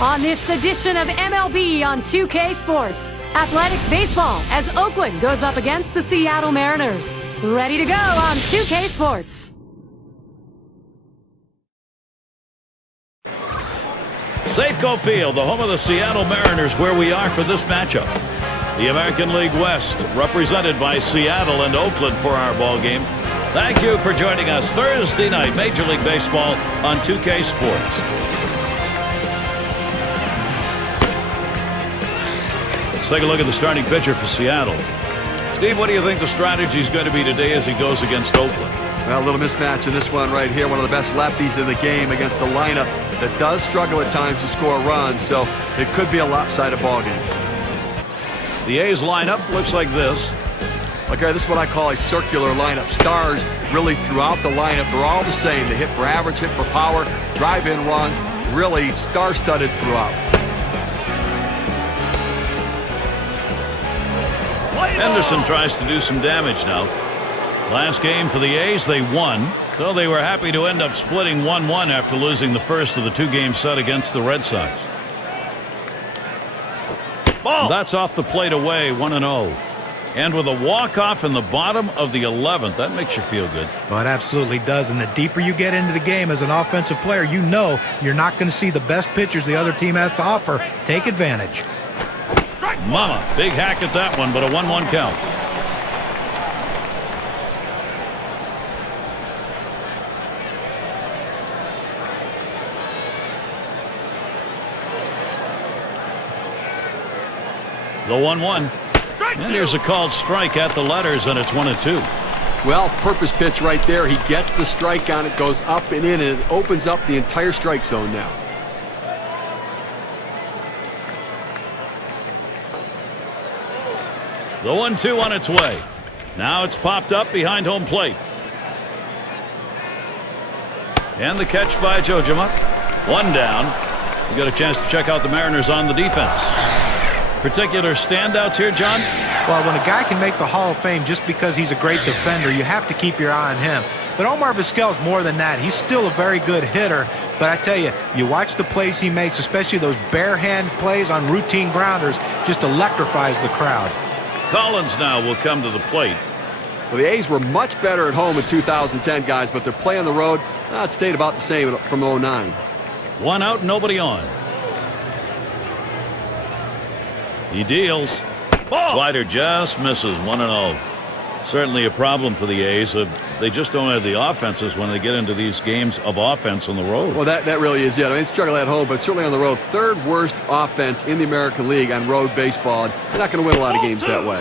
On this edition of MLB on 2K Sports, Athletics Baseball as Oakland goes up against the Seattle Mariners. Ready to go on 2K Sports. Safeco Field, the home of the Seattle Mariners, where we are for this matchup. The American League West, represented by Seattle and Oakland for our ball game. Thank you for joining us Thursday night, Major League Baseball on 2K Sports. Let's take a look at the starting pitcher for Seattle. Steve, what do you think the strategy is going to be today as he goes against Oakland? Well, a little mismatch in this one right here. One of the best lefties in the game against the lineup that does struggle at times to score runs, so it could be a lopsided ball game. The A's lineup looks like this. Okay, this is what I call a circular lineup. Stars really throughout the lineup. They're all the same. They hit for average, hit for power, drive-in runs, really star-studded throughout. Henderson tries to do some damage now. Last game for the A's, they won, so they were happy to end up splitting 1-1 after losing the first of the two-game set against the Red Sox. Ball. That's off the plate away, 1-0. And with a walk-off in the bottom of the 11th, that makes you feel good. Well, it absolutely does. And the deeper you get into the game as an offensive player, you know you're not going to see the best pitchers the other team has to offer. Take advantage. Mama, big hack at that one, but a 1-1 count. The 1-1. And here's a called strike at the letters, and it's 1-2. Well, purpose pitch right there. He gets the strike on it, goes up and in, and it opens up the entire strike zone now. The 1-2 on its way. Now it's popped up behind home plate. And the catch by Jojima. One down. You got a chance to check out the Mariners on the defense. Particular standouts here, John? Well, when a guy can make the Hall of Fame just because he's a great defender, you have to keep your eye on him. But Omar Vizquel's more than that. He's still a very good hitter. But I tell you, you watch the plays he makes, especially those bare hand plays on routine grounders, just electrifies the crowd. Collins now will come to the plate. Well, the A's were much better at home in 2010, guys, but their play on the road, it stayed about the same from 09. One out, nobody on. He deals. Ball. Slider just misses, 1-0. Certainly a problem for the A's. They just don't have the offenses when they get into these games of offense on the road. Well, that really is it. I mean, they struggle at home, but certainly on the road. Third worst offense in the American League on road baseball. They're not going to win a lot of games that way.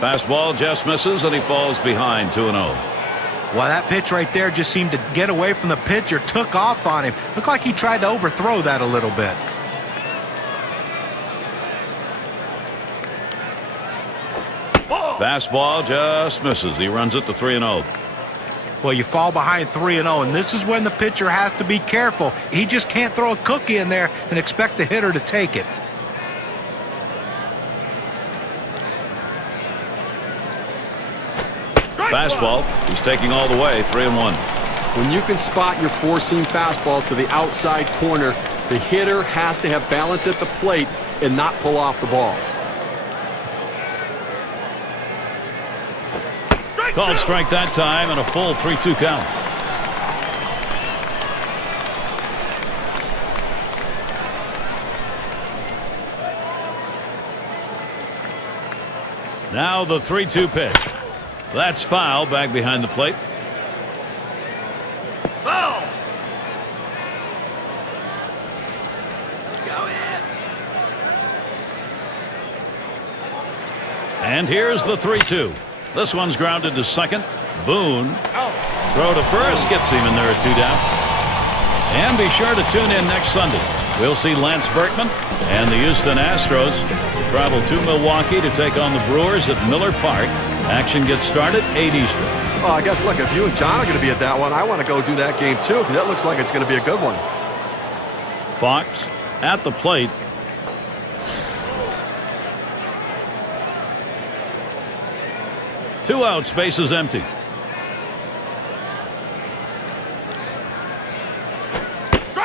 Fastball just misses, and he falls behind, 2-0. Well, that pitch right there just seemed to get away from the pitcher, took off on him. Looked like he tried to overthrow that a little bit. Fastball just misses. He runs it to 3-0. Well, you fall behind 3-0, and this is when the pitcher has to be careful. He just can't throw a cookie in there and expect the hitter to take it. Fastball. He's taking all the way, 3-1. When you can spot your four-seam fastball to the outside corner, the hitter has to have balance at the plate and not pull off the ball. Called strike that time, and a full 3-2 count. Now the 3-2 pitch. That's foul, back behind the plate. Foul! Go in. And here's the 3-2. This one's grounded to second. Boone. Throw to first. Gets him, and there are two down. And be sure to tune in next Sunday. We'll see Lance Berkman and the Houston Astros travel to Milwaukee to take on the Brewers at Miller Park. Action gets started 8 Eastern. Well, I guess, look, if you and John are going to be at that one, I want to go do that game too, because that looks like it's going to be a good one. Fox at the plate. Two out, space is empty.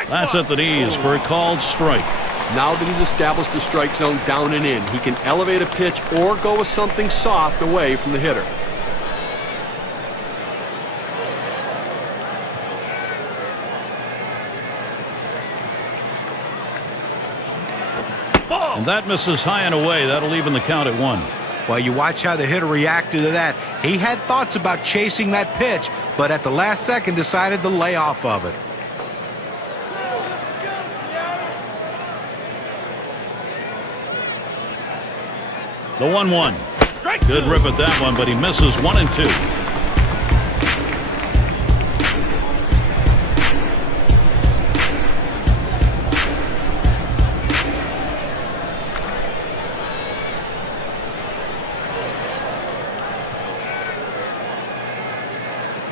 That's at the knees for a called strike. Now that he's established the strike zone down and in, he can elevate a pitch or go with something soft away from the hitter. And that misses high and away. That'll even the count at 1. Well, you watch how the hitter reacted to that. He had thoughts about chasing that pitch, but at the last second decided to lay off of it. The 1-1. Good rip at that one, but he misses 1 and 2.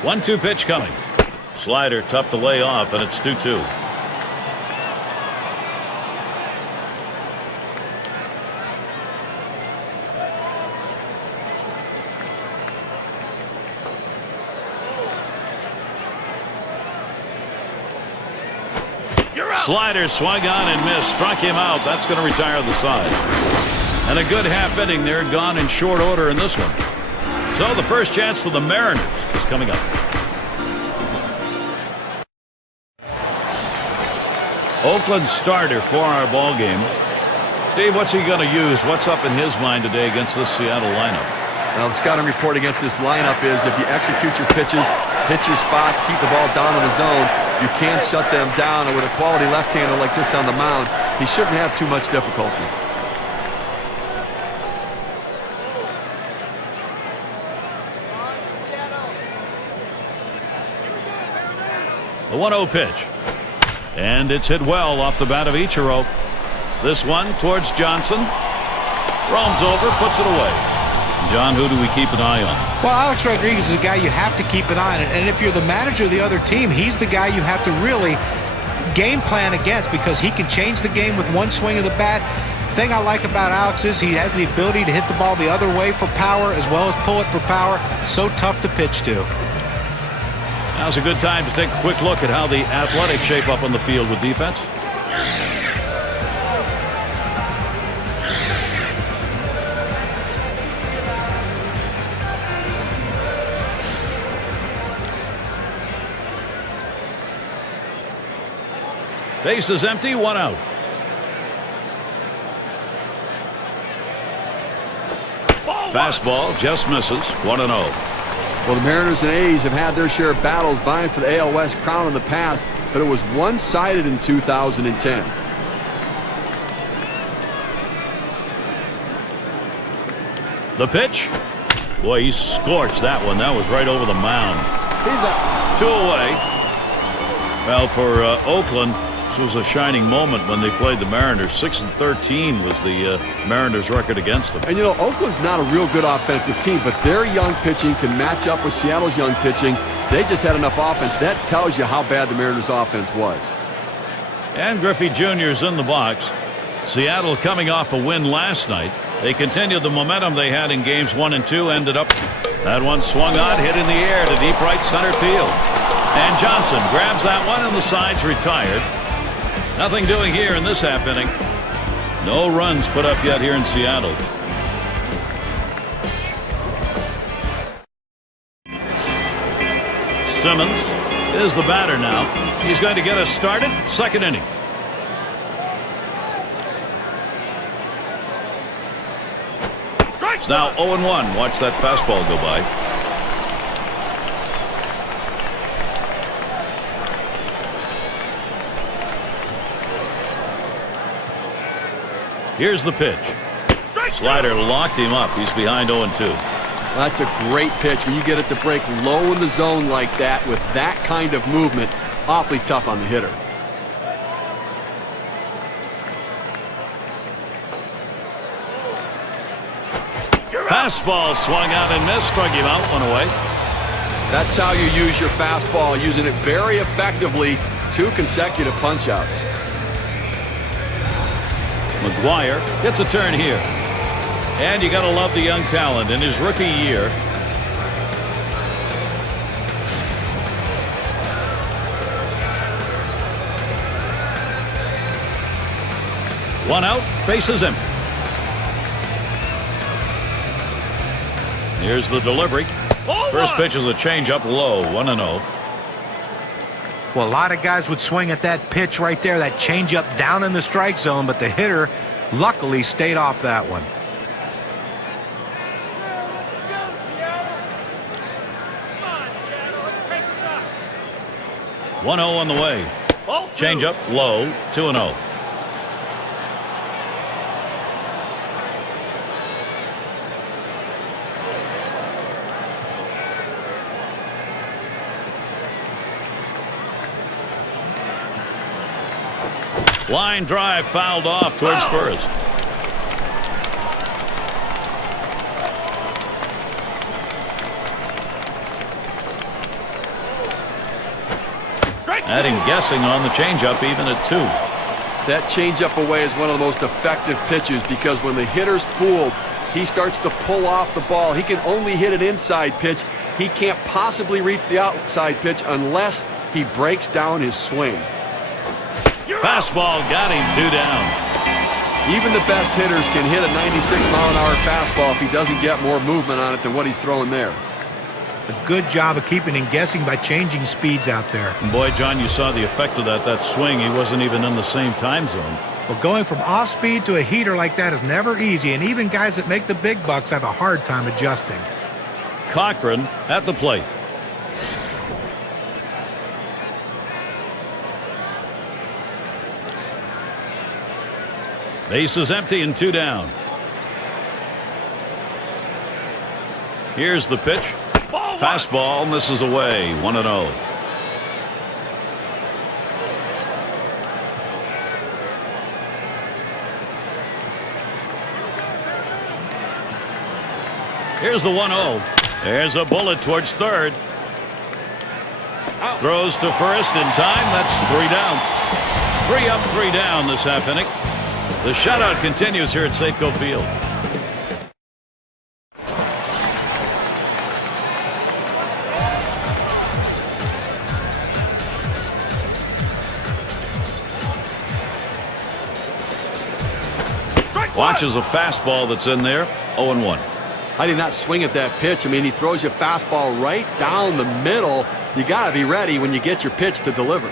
One-two pitch coming. Slider tough to lay off, and it's 2-2. Slider swung on and missed. Struck him out. That's going to retire the side. And a good half inning there, gone in short order in this one. So the first chance for the Mariners is coming up. Oakland starter for our ball game. Steve, what's he going to use? What's up in his mind today against this Seattle lineup? Now, the scouting report against this lineup is if you execute your pitches, hit your spots, keep the ball down in the zone, you can shut them down. And with a quality left-hander like this on the mound, he shouldn't have too much difficulty. The 1-0 pitch. And it's hit well off the bat of Ichiro. This one towards Johnson. Roams over, puts it away. John, who do we keep an eye on? Well, Alex Rodriguez is a guy you have to keep an eye on. And if you're the manager of the other team, he's the guy you have to really game plan against because he can change the game with one swing of the bat. The thing I like about Alex is he has the ability to hit the ball the other way for power as well as pull it for power. So tough to pitch to. Now's a good time to take a quick look at how the Athletics shape up on the field with defense. Base is empty, 1 out. Fastball just misses, 1-0. Well, the Mariners and A's have had their share of battles vying for the AL West crown in the past, but it was one-sided in 2010. The pitch. Boy, he scorched that one. That was right over the mound. He's out. 2 away. Well, for Oakland, this was a shining moment when they played the Mariners. 6-13 was the Mariners' record against them. And, you know, Oakland's not a real good offensive team, but their young pitching can match up with Seattle's young pitching. They just had enough offense. That tells you how bad the Mariners' offense was. And Griffey Jr. is in the box. Seattle coming off a win last night. They continued the momentum they had in games 1 and 2. Ended up that one swung on, hit in the air to deep right center field. And Johnson grabs that one, and the side's retired. Nothing doing here in this half inning. No runs put up yet here in Seattle. Simmons is the batter now. He's going to get us started. Second inning. It's now 0-1. Watch that fastball go by. Here's the pitch. Slider locked him up. He's behind 0-2. That's a great pitch. When you get it to break low in the zone like that with that kind of movement, awfully tough on the hitter. Fastball swung out and missed. Struck him out. 1 away. That's how you use your fastball, using it very effectively. 2 consecutive punch-outs. McGuire gets a turn here. And you got to love the young talent in his rookie year. One out, bases empty. Here's the delivery. First pitch is a changeup low, 1-0. Well, a lot of guys would swing at that pitch right there, that changeup down in the strike zone, but the hitter luckily stayed off that one. One 0 on the way. Changeup low, 2-0. Line drive fouled off towards first. Adding guessing on the changeup, even at 2. That changeup away is one of the most effective pitches because when the hitter's fooled, he starts to pull off the ball. He can only hit an inside pitch. He can't possibly reach the outside pitch unless he breaks down his swing. Fastball got him, 2 down. Even the best hitters can hit a 96-mile-an-hour fastball if he doesn't get more movement on it than what he's throwing there. A good job of keeping him guessing by changing speeds out there. And boy, John, you saw the effect of that swing. He wasn't even in the same time zone. Well, going from off-speed to a heater like that is never easy, and even guys that make the big bucks have a hard time adjusting. Cochran at the plate. Base is empty and 2 down. Here's the pitch. Fastball misses away, 1-0. Here's the 1-0. There's a bullet towards third. Throws to first in time. That's 3 down. 3 up, 3 down this half inning. The shutout continues here at Safeco Field. Watches a fastball that's in there, 0-1. I did not swing at that pitch. I mean, he throws your fastball right down the middle. You got to be ready when you get your pitch to deliver.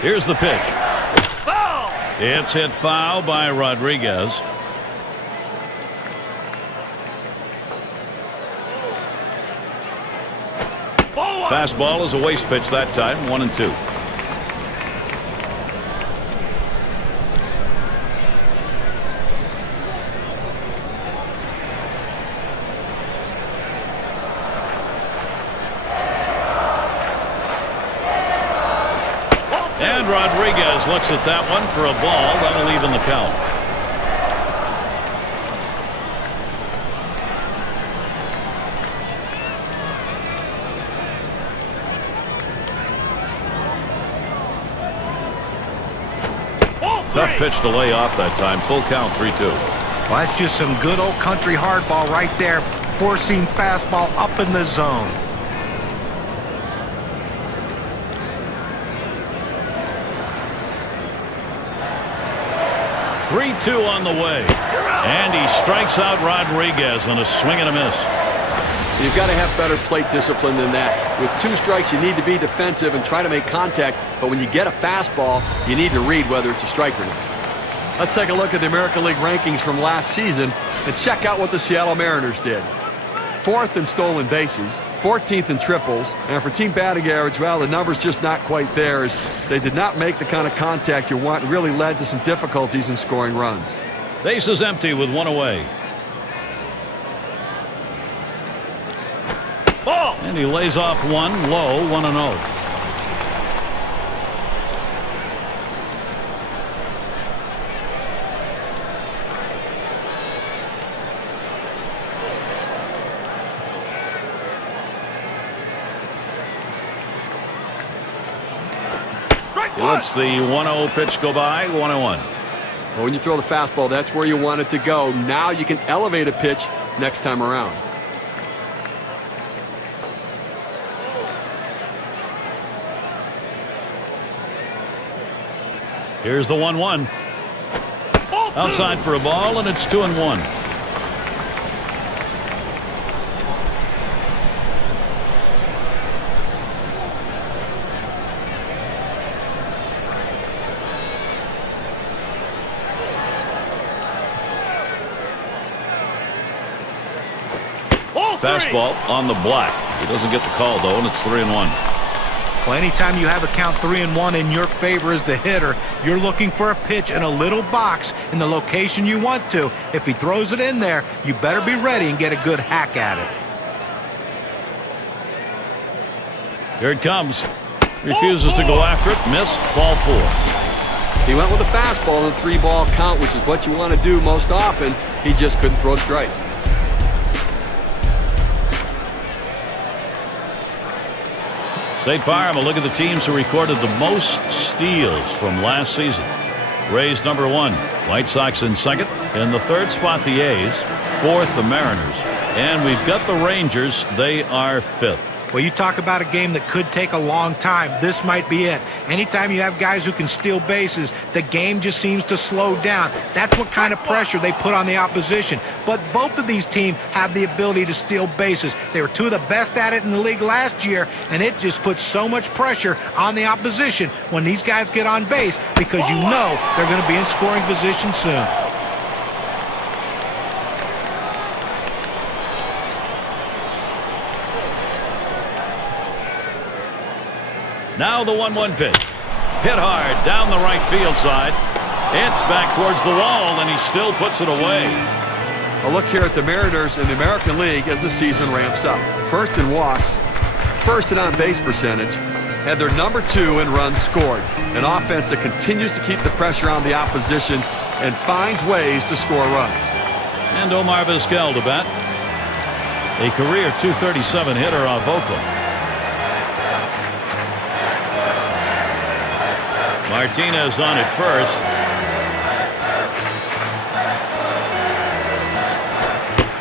Here's the pitch. Foul! It's hit foul by Rodriguez. Fastball is a waste pitch that time, 1-2. And Rodriguez looks at that one for a ball. That'll even the count. Tough pitch to lay off that time. Full count, 3-2. Well, that's just some good old country hardball right there. Four-seam fastball up in the zone. Three-2 on the way. And he strikes out Rodriguez on a swing and a miss. You've got to have better plate discipline than that. With 2 strikes, you need to be defensive and try to make contact. But when you get a fastball, you need to read whether it's a strike or not. Let's take a look at the American League rankings from last season and check out what the Seattle Mariners did. 4th in stolen bases, 14th in triples, and for team batting average, well, the number's just not quite there, as they did not make the kind of contact you want and really led to some difficulties in scoring runs. Base is empty with 1 away. And he lays off 1 low, 1-0. He lets the 1-0 pitch go by, 1-1. Well, when you throw the fastball, that's where you want it to go. Now you can elevate a pitch next time around. Here's the 1-1. Outside for a ball, and it's 2-1. Fastball on the block. He doesn't get the call, though, and it's 3-1. Well, anytime you have a count 3-1 in your favor as the hitter, you're looking for a pitch in a little box in the location you want to. If he throws it in there, you better be ready and get a good hack at it. Here it comes. Refuses to go after it. Missed. Ball 4. He went with a fastball in a 3-ball count, which is what you want to do most often. He just couldn't throw a strike. State Farm, a look at the teams who recorded the most steals from last season. Rays number 1. White Sox in second. In the third spot, the A's. Fourth, the Mariners. And we've got the Rangers. They are fifth. Well, you talk about a game that could take a long time. This might be it. Anytime you have guys who can steal bases, the game just seems to slow down. That's what kind of pressure they put on the opposition. But both of these teams have the ability to steal bases. They were two of the best at it in the league last year, and it just puts so much pressure on the opposition when these guys get on base because you know they're going to be in scoring position soon. Now the 1-1 pitch. Hit hard down the right field side. It's back towards the wall, and he still puts it away. A look here at the Mariners in the American League as the season ramps up. First in walks, first in on-base percentage, and they're number 2 in runs scored. An offense that continues to keep the pressure on the opposition and finds ways to score runs. And Omar Vizquel to bat. A career .237 hitter off Oakland. Martinez on at first.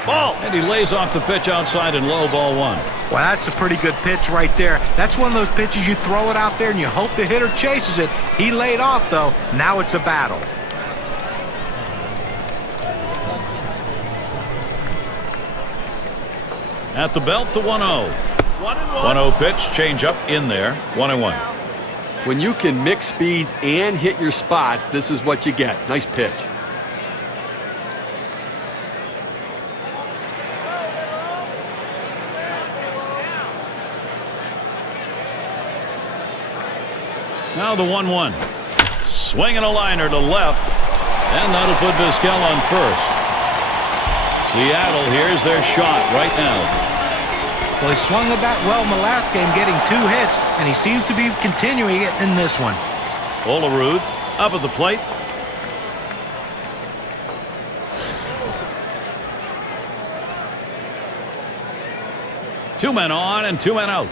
Ball. And he lays off the pitch outside in low, ball 1. Well, that's a pretty good pitch right there. That's one of those pitches you throw it out there and you hope the hitter chases it. He laid off, though. Now it's a battle. At the belt, the 1-0. 1-0 pitch, change up in there. 1-1. When you can mix speeds and hit your spots, this is what you get. Nice pitch. Now the 1-1. Swinging a liner to left. And that'll put Vizquel on first. Seattle, here's their shot right now. Well, he swung the bat well in the last game, getting 2 hits, and he seems to be continuing it in this one. Olerud up at the plate. Two men on and 2 men out.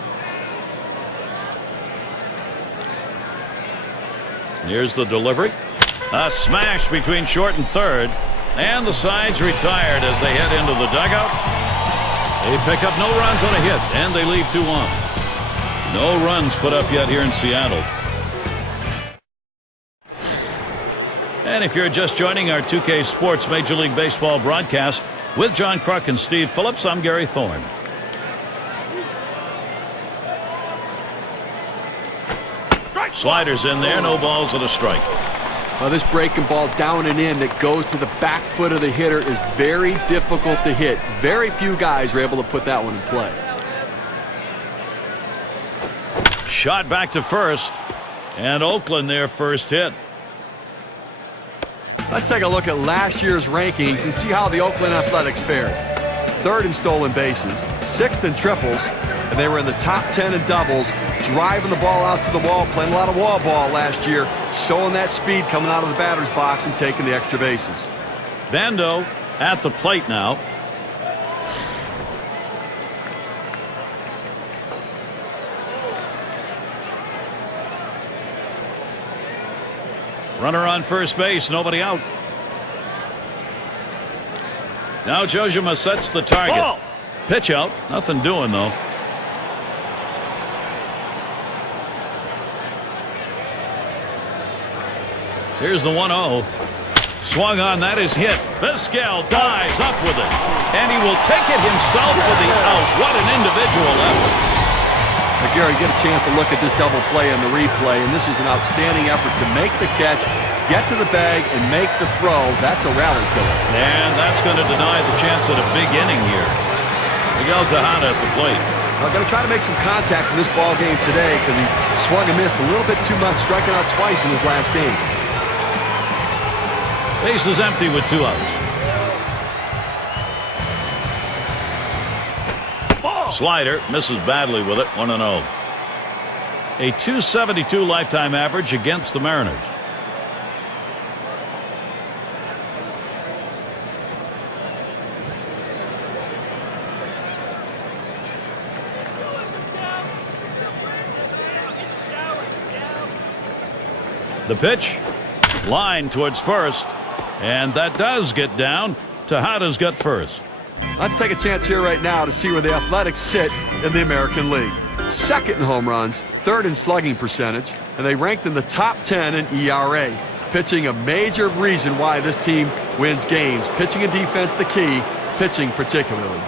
Here's the delivery. A smash between short and third. And the sides retired as they head into the dugout. They pick up no runs on a hit, and they leave 2 on. No runs put up yet here in Seattle. And if you're just joining our 2K Sports Major League Baseball broadcast with John Kruk and Steve Phillips, I'm Gary Thorne. Sliders in there, no balls and a strike. Well, this breaking ball down and in that goes to the back foot of the hitter is very difficult to hit. Very few guys are able to put that one in play. Shot back to first. And Oakland their first hit. Let's take a look at last year's rankings and see how the Oakland Athletics fared. 3rd in stolen bases, 6th in triples, and they were in the top 10 in doubles, driving the ball out to the wall, playing a lot of wall ball last year, showing that speed coming out of the batter's box and taking the extra bases. Bando at the plate now. Runner on first base, nobody out. Now Jojima sets the target. Ball. Pitch out, nothing doing though. Here's the 1-0. Swung on, that is hit. Vizquel dives up with it. And he will take it himself with the out. What an individual effort. Now, Gary, get a chance to look at this double play on the replay, and this is an outstanding effort to make the catch, get to the bag, and make the throw. That's a rally killer. And that's going to deny the chance at a big inning here. Miguel Tejada at the plate. Well, going to try to make some contact in this ball game today because he swung and missed a little bit too much, striking out twice in his last game. Base is empty with 2 outs. Slider misses badly with it. 1-0. A .272 lifetime average against the Mariners. The pitch, line towards first, and that does get down. Tejada's got first. Let's take a chance here right now to see where the Athletics sit in the American League. Second in home runs, third in slugging percentage, and they ranked in the top 10 in ERA. Pitching a major reason why this team wins games. Pitching and defense the key, pitching particularly.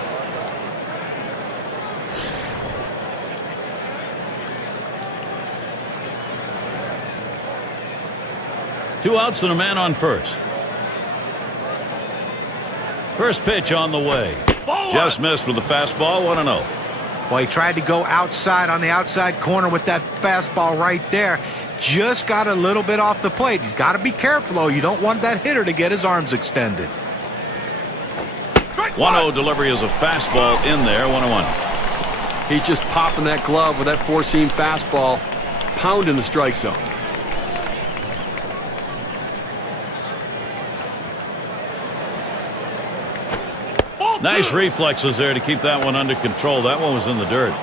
Two outs and a man on first. First pitch on the way. Just missed with the fastball. 1-0. Well, he tried to go outside on the outside corner with that fastball right there. Just got a little bit off the plate. He's got to be careful, though. You don't want that hitter to get his arms extended. 1-0 delivery is a fastball in there. 1-1. He's just popping that glove with that four-seam fastball, pounding the strike zone. Nice reflexes there to keep that one under control. That one was in the dirt.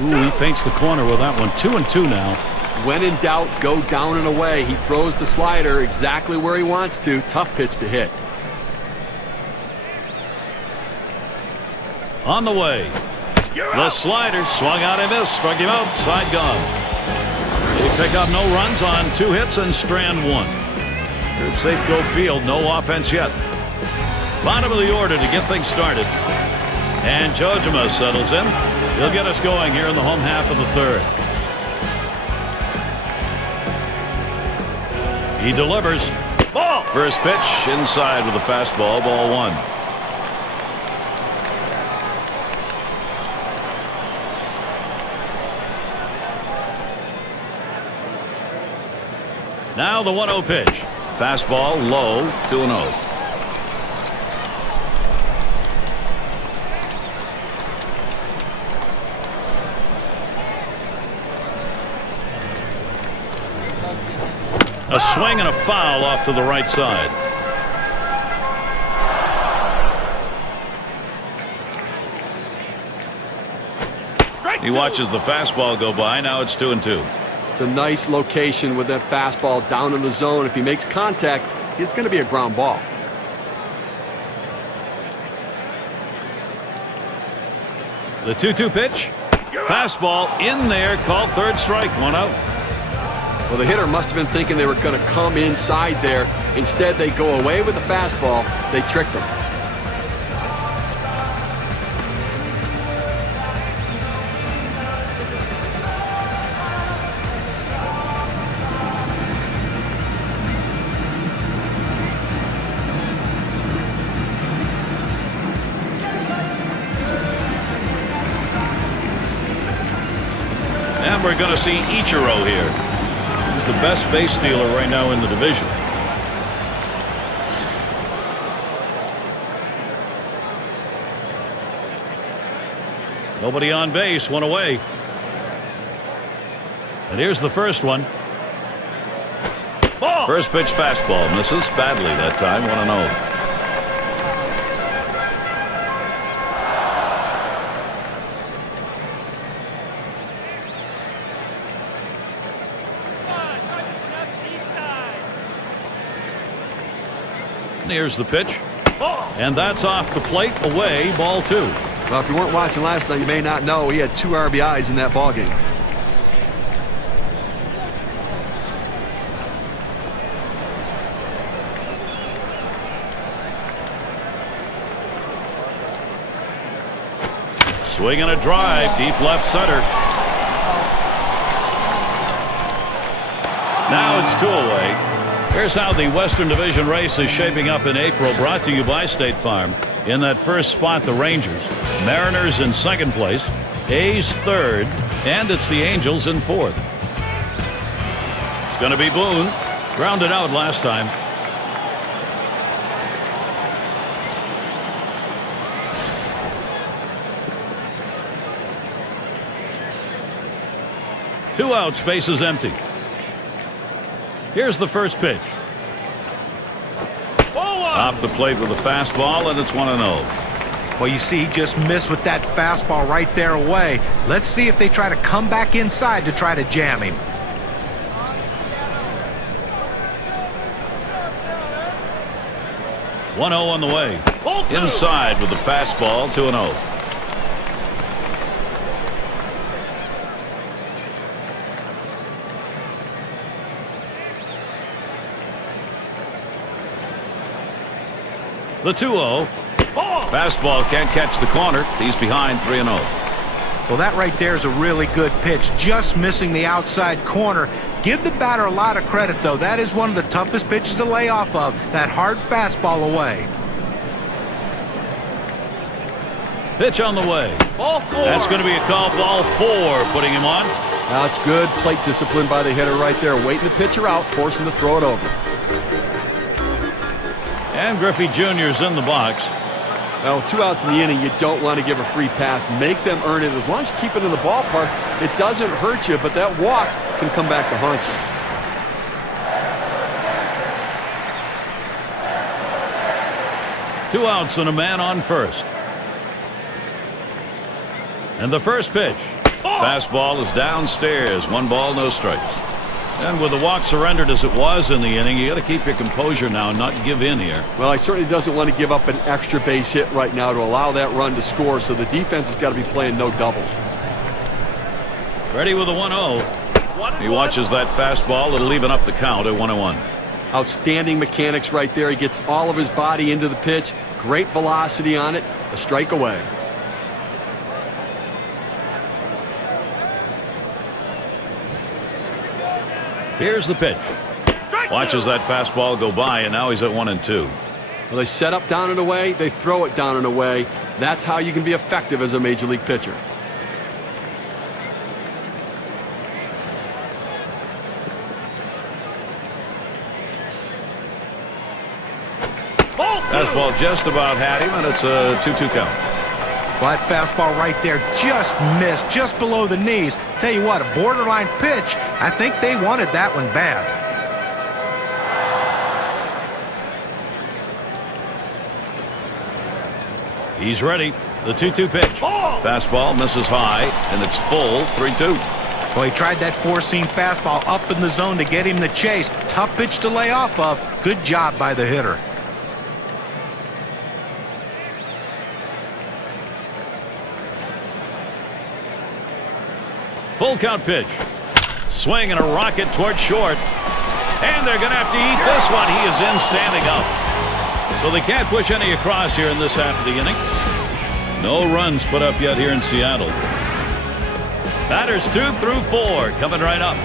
Ooh, he paints the corner with that one. 2-2 now. When in doubt, go down and away. He throws the slider exactly where he wants to. Tough pitch to hit. On the way. The slider swung out and missed. Struck him out. Side gone. They pick up no runs on 2 hits and strand 1. Third safe go field. No offense yet. Bottom of the order to get things started. And Jojima settles in. He'll get us going here in the home half of the third. He delivers. Ball. First pitch inside with a fastball. Ball 1. Now the 1-0 pitch. Fastball low. 2-0. A swing and a foul off to the right side. He watches the fastball go by. Now it's 2-2. It's a nice location with that fastball down in the zone. If he makes contact, it's going to be a ground ball. The 2-2 pitch. Fastball in there. Called third strike. 1 out. Well, the hitter must have been thinking they were going to come inside there. Instead, they go away with the fastball. They tricked him. And we're going to see Ichiro here. He's the best base stealer right now in the division. Nobody on base, 1 away. And here's the first one. Ball. First pitch fastball misses badly that time. 1-0. Here's the pitch. And that's off the plate, away, ball 2. Well, if you weren't watching last night, you may not know he had 2 RBIs in that ball game. Swing and a drive, deep left center. Now it's 2 away. Here's how the Western Division race is shaping up in April, brought to you by State Farm. In that first spot, the Rangers. Mariners in second place. A's third. And it's the Angels in fourth. It's going to be Boone. Grounded out last time. Two out, space is empty. Here's the first pitch. Off the plate with a fastball, and it's 1-0. Well, you see, he just missed with that fastball right there away. Let's see if they try to come back inside to try to jam him. One 0 on the way. Inside with the fastball, 2-0. The 2-0. Fastball can't catch the corner. He's behind 3-0. Well, that right there is a really good pitch. Just missing the outside corner. Give the batter a lot of credit, though. That is one of the toughest pitches to lay off of. That hard fastball away. Pitch on the way. That's going to be a call, ball 4, putting him on. That's good plate discipline by the hitter right there. Waiting the pitcher out, forcing to throw it over. And Griffey Jr.'s in the box. Well, 2 outs in the inning, you don't want to give a free pass. Make them earn it. As long as you keep it in the ballpark, it doesn't hurt you, but that walk can come back to haunt you. 2 outs and a man on first. And the first pitch. Fastball is downstairs. 1 ball, no strikes. And with the walk surrendered as it was in the inning, you got to keep your composure now and not give in here. Well, he certainly doesn't want to give up an extra base hit right now to allow that run to score, so the defense has got to be playing no doubles. Ready with a 1-0. He watches that fastball. It'll even up the count at 1-1. Outstanding mechanics right there. He gets all of his body into the pitch. Great velocity on it. A strike away. Here's the pitch. Watches that fastball go by, and now he's at 1-2. Well, they set up down and away. They throw it down and away. That's how you can be effective as a major league pitcher. Fastball just about had him, and it's a 2-2 count. Well, that fastball right there just missed, just below the knees. Tell you what, a borderline pitch. I think they wanted that one bad. He's ready. The 2-2 pitch. Fastball misses high, and it's full, 3-2. Well, he tried that four-seam fastball up in the zone to get him the chase. Tough pitch to lay off of. Good job by the hitter. Full count pitch. Swing and a rocket toward short. And they're going to have to eat this one. He is in standing up. So they can't push any across here in this half of the inning. No runs put up yet here in Seattle. Batters 2 through 4 coming right up.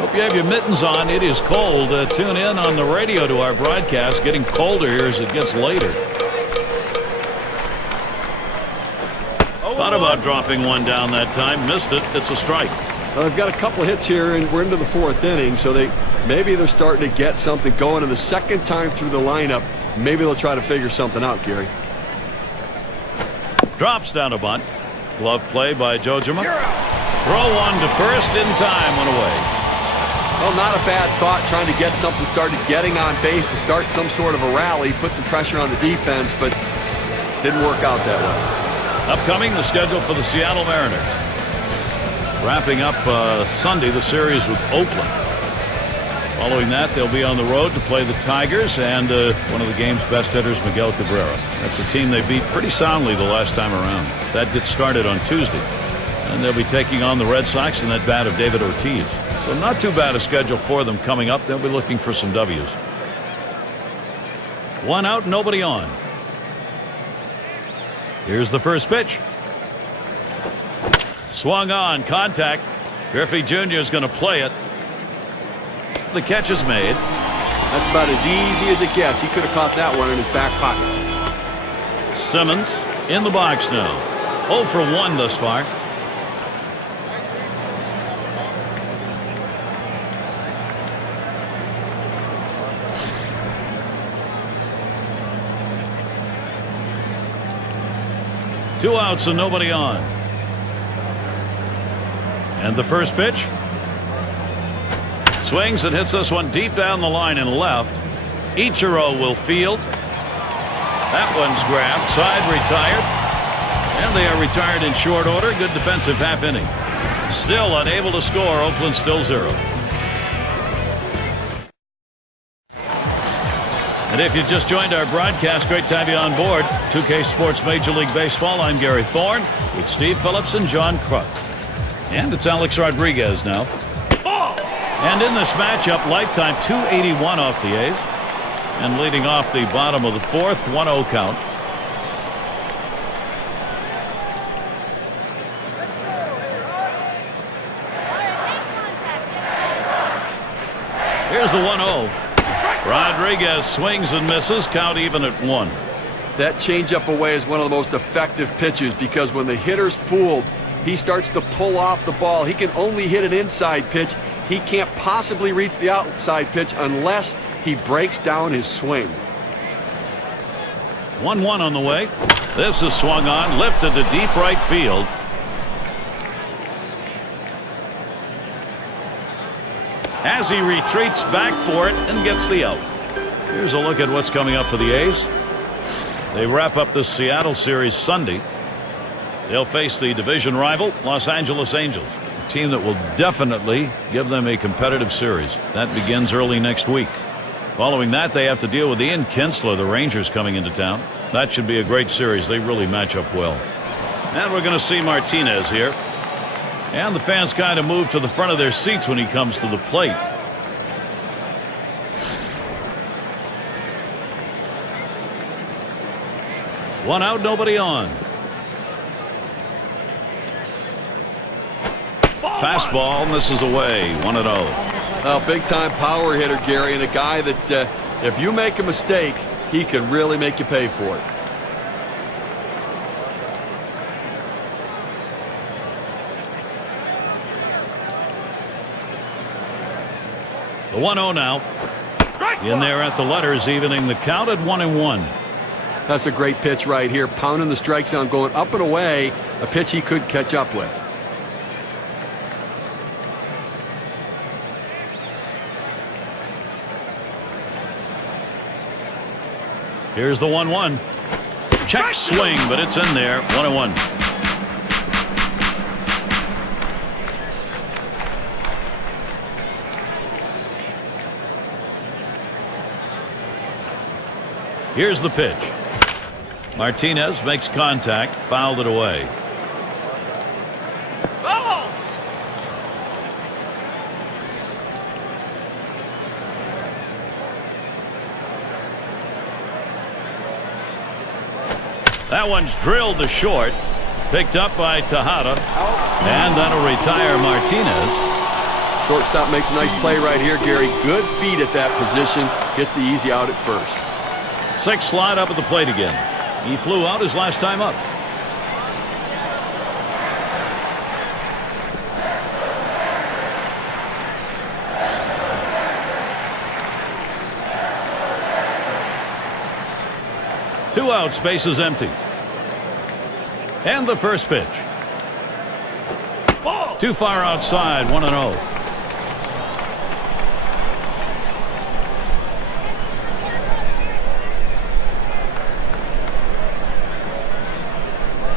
Hope you have your mittens on. It is cold. Tune in on the radio to our broadcast. Getting colder here as it gets later. Thought about dropping one down that time. Missed it. It's a strike. Well, they've got a couple of hits here, and we're into the 4th inning, so maybe they're starting to get something going. And the second time through the lineup, maybe they'll try to figure something out, Gary. Drops down a bunt. Glove play by Jojima. Throw one to first in time. One away. Well, not a bad thought, trying to get something started, getting on base to start some sort of a rally, put some pressure on the defense, but didn't work out that way. Upcoming, the schedule for the Seattle Mariners. Wrapping up Sunday, the series with Oakland. Following that, they'll be on the road to play the Tigers and one of the game's best hitters, Miguel Cabrera. That's a team they beat pretty soundly the last time around. That gets started on Tuesday. And they'll be taking on the Red Sox and that bat of David Ortiz. So not too bad a schedule for them coming up. They'll be looking for some W's. 1 out, nobody on. Here's the first pitch. Swung on, contact. Griffey Jr. is going to play it. The catch is made. That's about as easy as it gets. He could have caught that one in his back pocket. Simmons in the box now. 0 for 1 thus far. Two outs and nobody on. And the first pitch. Swings and hits this one deep down the line and left. Ichiro will field. That one's grabbed. Side retired. And they are retired in short order. Good defensive half inning. Still unable to score. Oakland still 0. And if you just joined our broadcast, great to have you on board. 2K Sports Major League Baseball. I'm Gary Thorne with Steve Phillips and John Kruk. And it's Alex Rodriguez now. And in this matchup, lifetime 281 off the A's. And leading off the bottom of the fourth, 1-0 count. Here's the 1-0. Rodriguez swings and misses. Count even at 1. That changeup away is one of the most effective pitches because when the hitter's fooled, he starts to pull off the ball. He can only hit an inside pitch. He can't possibly reach the outside pitch unless he breaks down his swing. 1-1 on the way. This is swung on, lifted to deep right field. As he retreats back for it and gets the out. Here's a look at what's coming up for the A's. They wrap up the Seattle series Sunday. They'll face the division rival, Los Angeles Angels. A team that will definitely give them a competitive series. That begins early next week. Following that, they have to deal with Ian Kinsler, the Rangers, coming into town. That should be a great series. They really match up well. And we're going to see Martinez here. And the fans kind of move to the front of their seats when he comes to the plate. One out, nobody on. Fastball misses away. 1-0. A big-time power hitter, Gary, and a guy that if you make a mistake, he can really make you pay for it. The 1-0 now. In there at the letters, evening the count at 1-1. That's a great pitch right here. Pounding the strike zone, going up and away. A pitch he could catch up with. Here's the 1-1. Check swing, but it's in there. 1-1. Here's the pitch. Martinez makes contact, fouled it away. That one's drilled to short. Picked up by Tejada. And that'll retire Martinez. Shortstop makes a nice play right here, Gary. Good feet at that position. Gets the easy out at first. 6 slide up at the plate again. He flew out his last time up. Two outs, bases empty. And the first pitch. Too far outside, 1-0.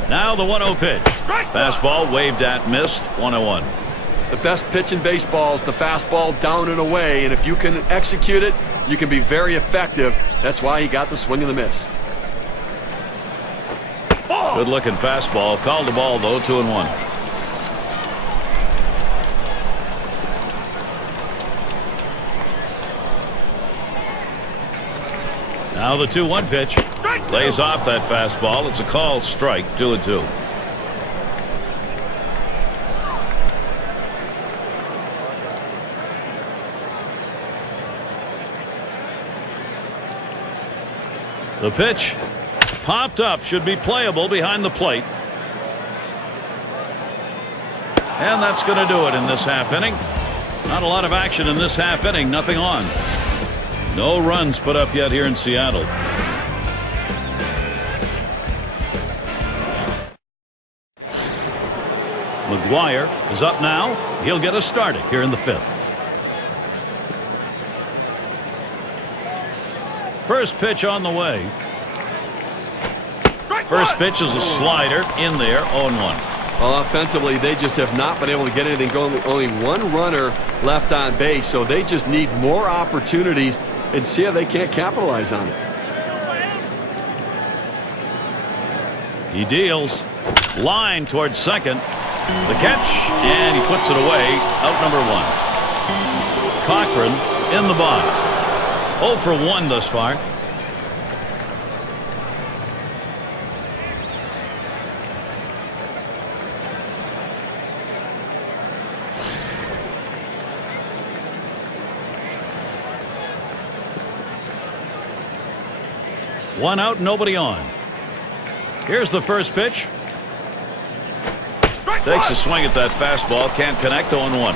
Now the 1-0 pitch. Fastball waved at, missed. 1-1. The best pitch in baseball is the fastball down and away, and if you can execute it, you can be very effective. That's why he got the swing and the miss. Good looking fastball. Called the ball though, 2-1. Now the 2-1 pitch. Lays off that fastball. It's a called strike, 2-2. The pitch popped up, should be playable behind the plate. And that's going to do it in this half inning. Not a lot of action in this half inning, nothing on. No runs put up yet here in Seattle. McGuire is up now. He'll get us started here in the 5th. First pitch on the way. First pitch is a slider in there, 0-1. Well, offensively, they just have not been able to get anything going. Only one runner left on base, so they just need more opportunities and see if they can't capitalize on it. He deals. Line towards second. The catch, and he puts it away. Out number 1. Cochran in the box. 0 for 1 thus far. One out, nobody on. Here's the first pitch. Takes a swing at that fastball. Can't connect. 0-1.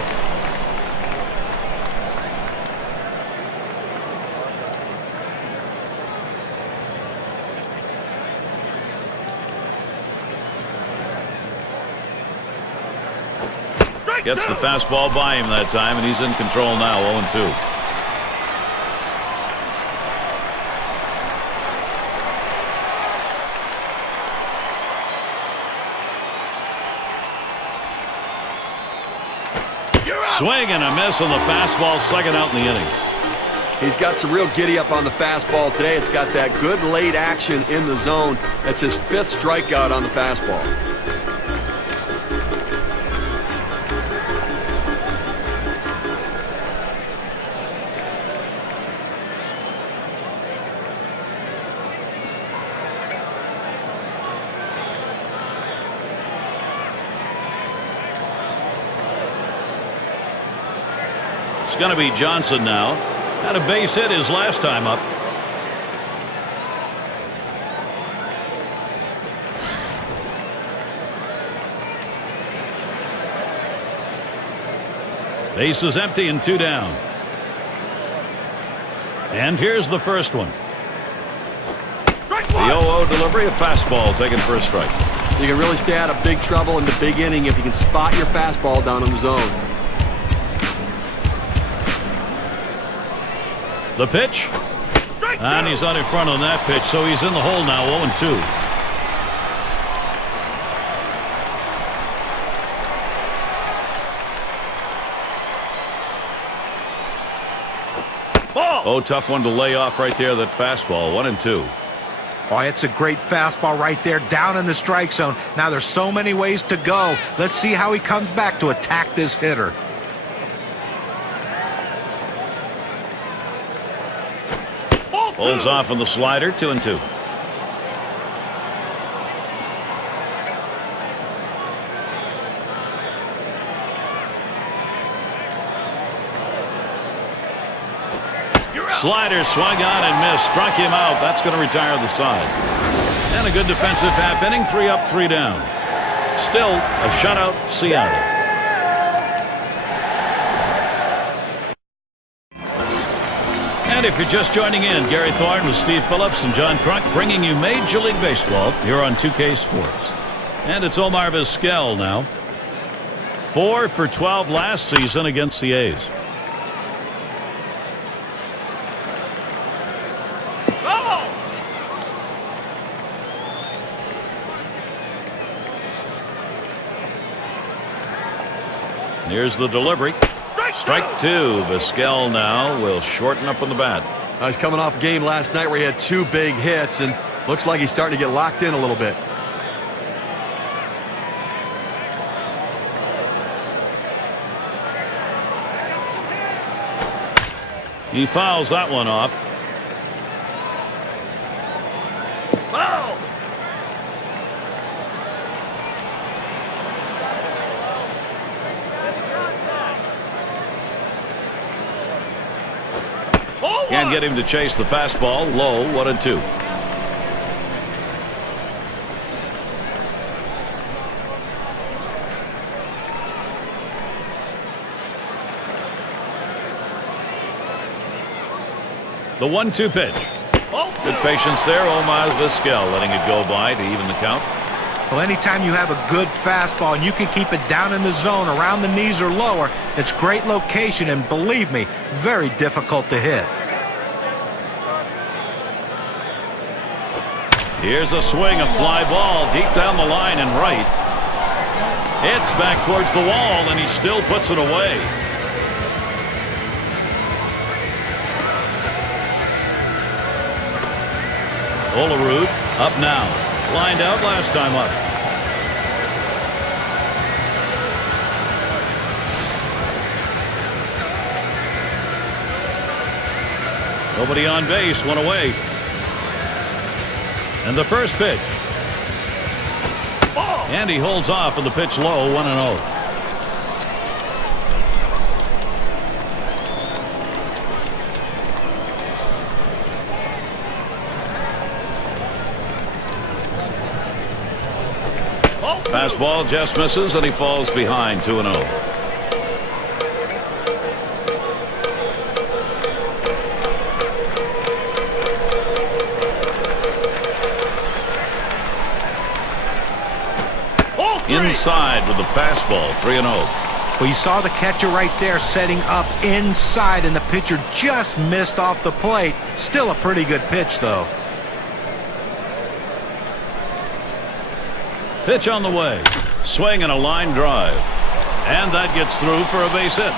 Gets the fastball by him that time, and he's in control now. 0-2. Swing and a miss on the fastball, second out in the inning. He's got some real giddy up on the fastball today. It's got that good late action in the zone. That's his 5th strikeout on the fastball. It's going to be Johnson now. Had a base hit his last time up. Base is empty and 2 down. And here's the first one. The 0-0 delivery, a fastball taken for a strike. You can really stay out of big trouble in the big inning if you can spot your fastball down in the zone. The pitch. And he's out in front on that pitch, so he's in the hole now, 0-2. Oh, tough one to lay off right there, that fastball, 1-2. Oh, it's a great fastball right there, down in the strike zone. Now there's so many ways to go. Let's see how he comes back to attack this hitter. Holds off on the slider, 2-2. Slider swung on and missed. Struck him out. That's going to retire the side. And a good defensive half inning. 3 up, 3 down. Still a shutout, Seattle. And if you're just joining in, Gary Thorne with Steve Phillips and John Crunk bringing you Major League Baseball here on 2K Sports. And it's Omar Vizquel now. 4 for 12 last season against the A's. Here's the delivery. Strike two. Vizquel now will shorten up on the bat. He's coming off a game last night where he had 2 big hits, and looks like he's starting to get locked in a little bit. He fouls that one off. Foul! Can't get him to chase the fastball. Low, 1-2. The 1-2 pitch. Good patience there. Omar Vizquel letting it go by to even the count. Well, anytime you have a good fastball and you can keep it down in the zone around the knees or lower, it's great location and, believe me, very difficult to hit. Here's a swing, a fly ball deep down the line and right. It's back towards the wall, and he still puts it away. Olerud up now. Lined out last time up. Nobody on base, one away. And the first pitch. And he holds off on the pitch low, 1-0. Fastball just misses, and he falls behind, 2-0. Inside with the fastball, 3-0. Well, you saw the catcher right there setting up inside, and the pitcher just missed off the plate. Still a pretty good pitch, though. Pitch on the way. Swing and a line drive. And that gets through for a base hit.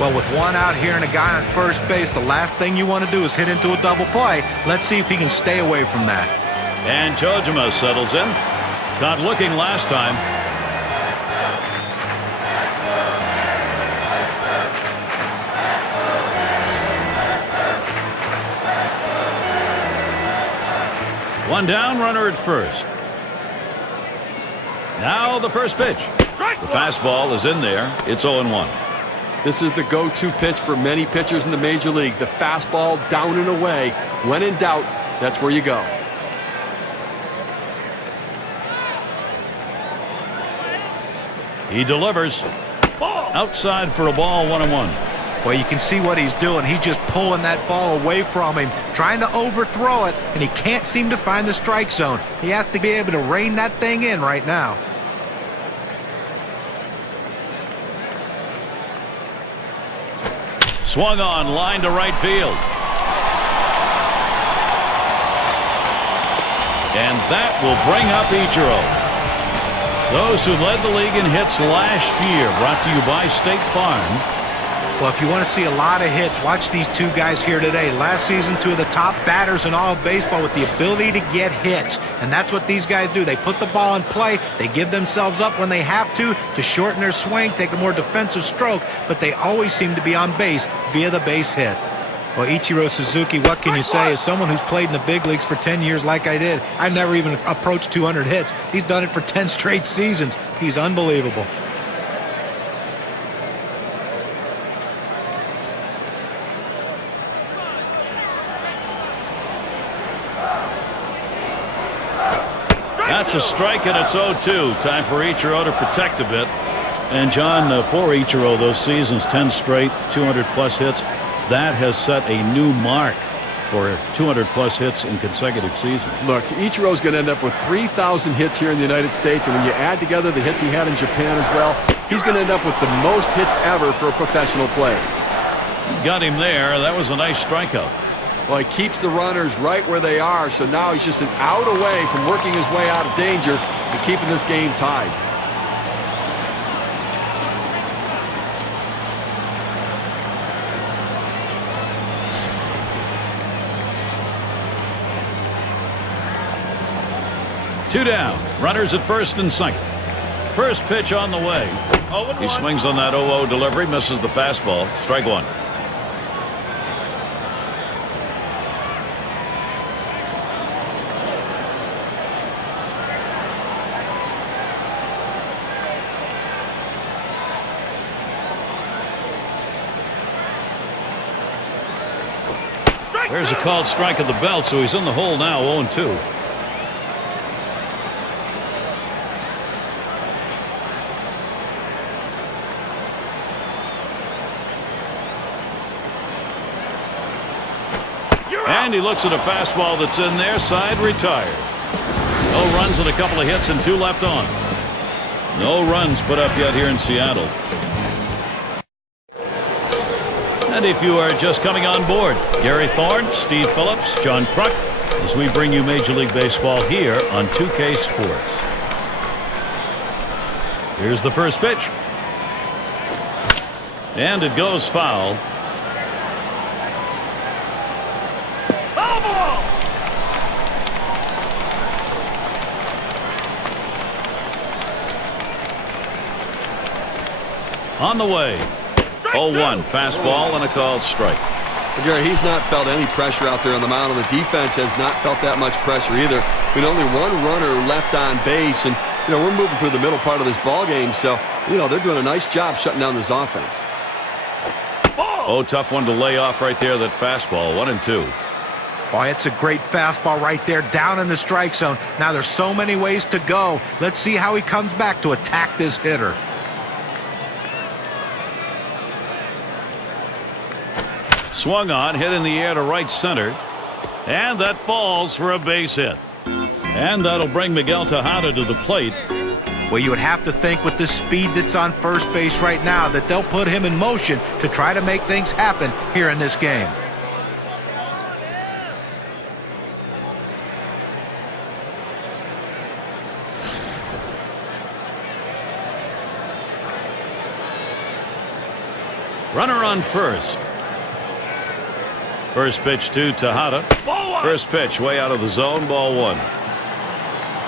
Well, with one out here and a guy on first base, the last thing you want to do is hit into a double play. Let's see if he can stay away from that. And Chojima settles in. Caught looking last time. One down, runner at first. Now the first pitch. The fastball is in there. It's 0-1. This is the go-to pitch for many pitchers in the major league. The fastball down and away. When in doubt, that's where you go. He delivers. Outside for a ball, 1-1. Well, you can see what he's doing. He's just pulling that ball away from him, trying to overthrow it, and he can't seem to find the strike zone. He has to be able to rein that thing in right now. Swung on, line to right field. And that will bring up Ichiro. Those who led the league in hits last year, brought to you by State Farm. Well, if you want to see a lot of hits, watch these two guys here today. Last season, 2 of the top batters in all of baseball with the ability to get hits. And that's what these guys do. They put the ball in play. They give themselves up when they have to shorten their swing, take a more defensive stroke, but they always seem to be on base via the base hit. Well, Ichiro Suzuki, what can you say? As someone who's played in the big leagues for 10 years like I did, I've never even approached 200 hits. He's done it for 10 straight seasons. He's unbelievable. That's a strike, and it's 0-2. Time for Ichiro to protect a bit. And, John, for Ichiro, those seasons, 10 straight, 200-plus hits, that has set a new mark for 200-plus hits in consecutive seasons. Look, Ichiro's going to end up with 3,000 hits here in the United States, and when you add together the hits he had in Japan as well, he's going to end up with the most hits ever for a professional player. Got him there. That was a nice strikeout. Well, he keeps the runners right where they are, so now he's just an out away from working his way out of danger and keeping this game tied. 2 down. Runners at first and second. First pitch on the way. He swings on that 0-0 delivery, misses the fastball. Strike one. There's a called strike at the belt, so he's in the hole now, 0-2. And he looks at a fastball that's in there, side retired. No runs and a couple of hits and 2 left on. No runs put up yet here in Seattle. And if you are just coming on board, Gary Thorne, Steve Phillips, John Kruk, as we bring you Major League Baseball here on 2K Sports. Here's the first pitch. And it goes foul. On the way. 0-1 fastball and a called strike. But Gary, he's not felt any pressure out there on the mound, and the defense has not felt that much pressure either. With only 1 runner left on base, and we're moving through the middle part of this ball game, so they're doing a nice job shutting down this offense. Oh, tough one to lay off right there, that fastball. 1-2. Boy, it's a great fastball right there, down in the strike zone. Now there's so many ways to go. Let's see how he comes back to attack this hitter. Swung on, hit in the air to right center. And that falls for a base hit. And that'll bring Miguel Tejada to the plate. Well, you would have to think with the speed that's on first base right now that they'll put him in motion to try to make things happen here in this game. Runner on first. First pitch to Tejada. First pitch way out of the zone, ball 1.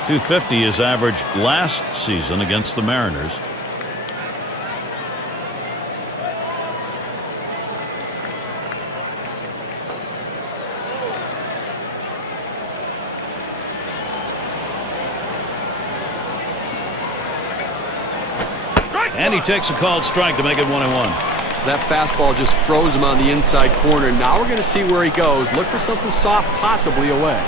250 is average last season against the Mariners. And he takes a called strike to make it 1-1. That fastball just froze him on the inside corner. Now we're going to see where he goes. Look for something soft, possibly away.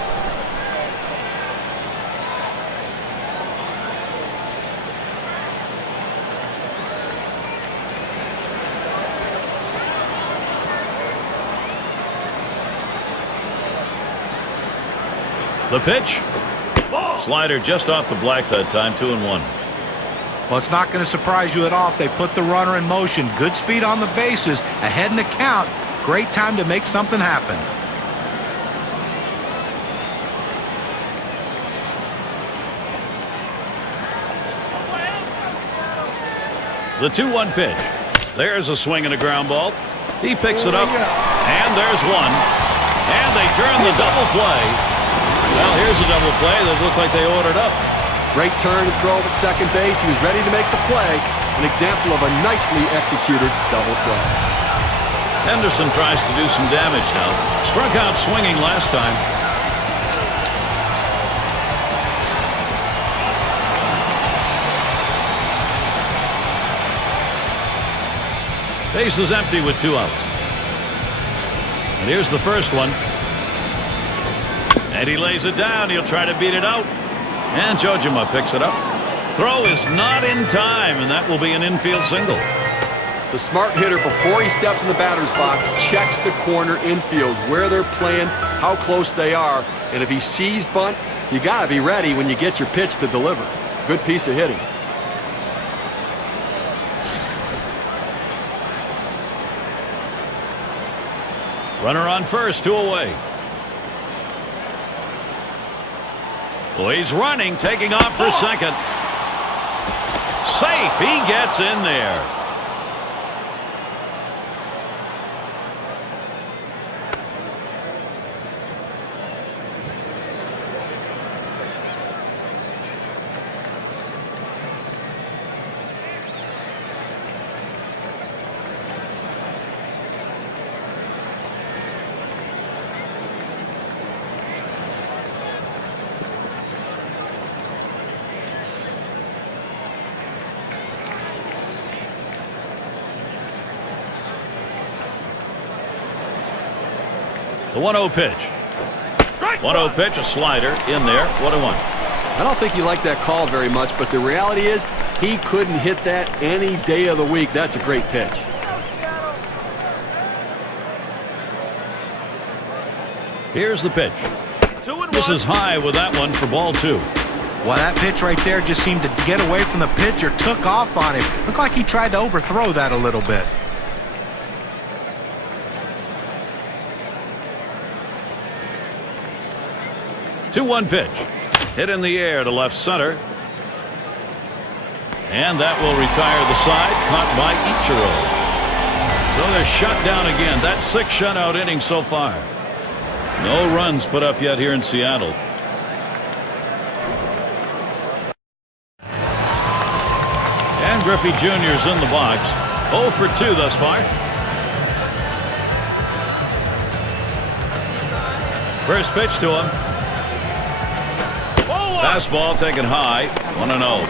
The pitch. Slider just off the black that time, 2-1. Well, it's not going to surprise you at all if they put the runner in motion. Good speed on the bases, ahead in the count. Great time to make something happen. The 2-1 pitch. There's a swing and a ground ball. He picks it up, and there's one. And they turn the double play. Well, here's a double play that looked like they ordered up. Great turn and throw at second base. He was ready to make the play. An example of a nicely executed double play. Henderson tries to do some damage now. Struck out swinging last time. Base is empty with 2 outs. And here's the first one. And he lays it down. He'll try to beat it out. And Jojima picks it up. Throw is not in time, and that will be an infield single. The smart hitter, before he steps in the batter's box, checks the corner infield, where they're playing, how close they are. And if he sees bunt, you got to be ready when you get your pitch to deliver. Good piece of hitting. Runner on first, 2 away. Oh, he's running, taking off for second. Safe. He gets in there. The 1-0 pitch. 1-0 pitch, a slider in there. 1-1. I don't think he liked that call very much, but the reality is he couldn't hit that any day of the week. That's a great pitch. Here's the pitch. This is high with that one for ball 2. Well, that pitch right there just seemed to get away from the pitcher, took off on him. Looked like he tried to overthrow that a little bit. Two-one pitch. Hit in the air to left center. And that will retire the side. Caught by Ichiro. So they're shut down again. That's 6 shutout innings so far. No runs put up yet here in Seattle. And Griffey Jr.'s in the box. 0 for 2 thus far. First pitch to him. Fastball taken high. 1-0.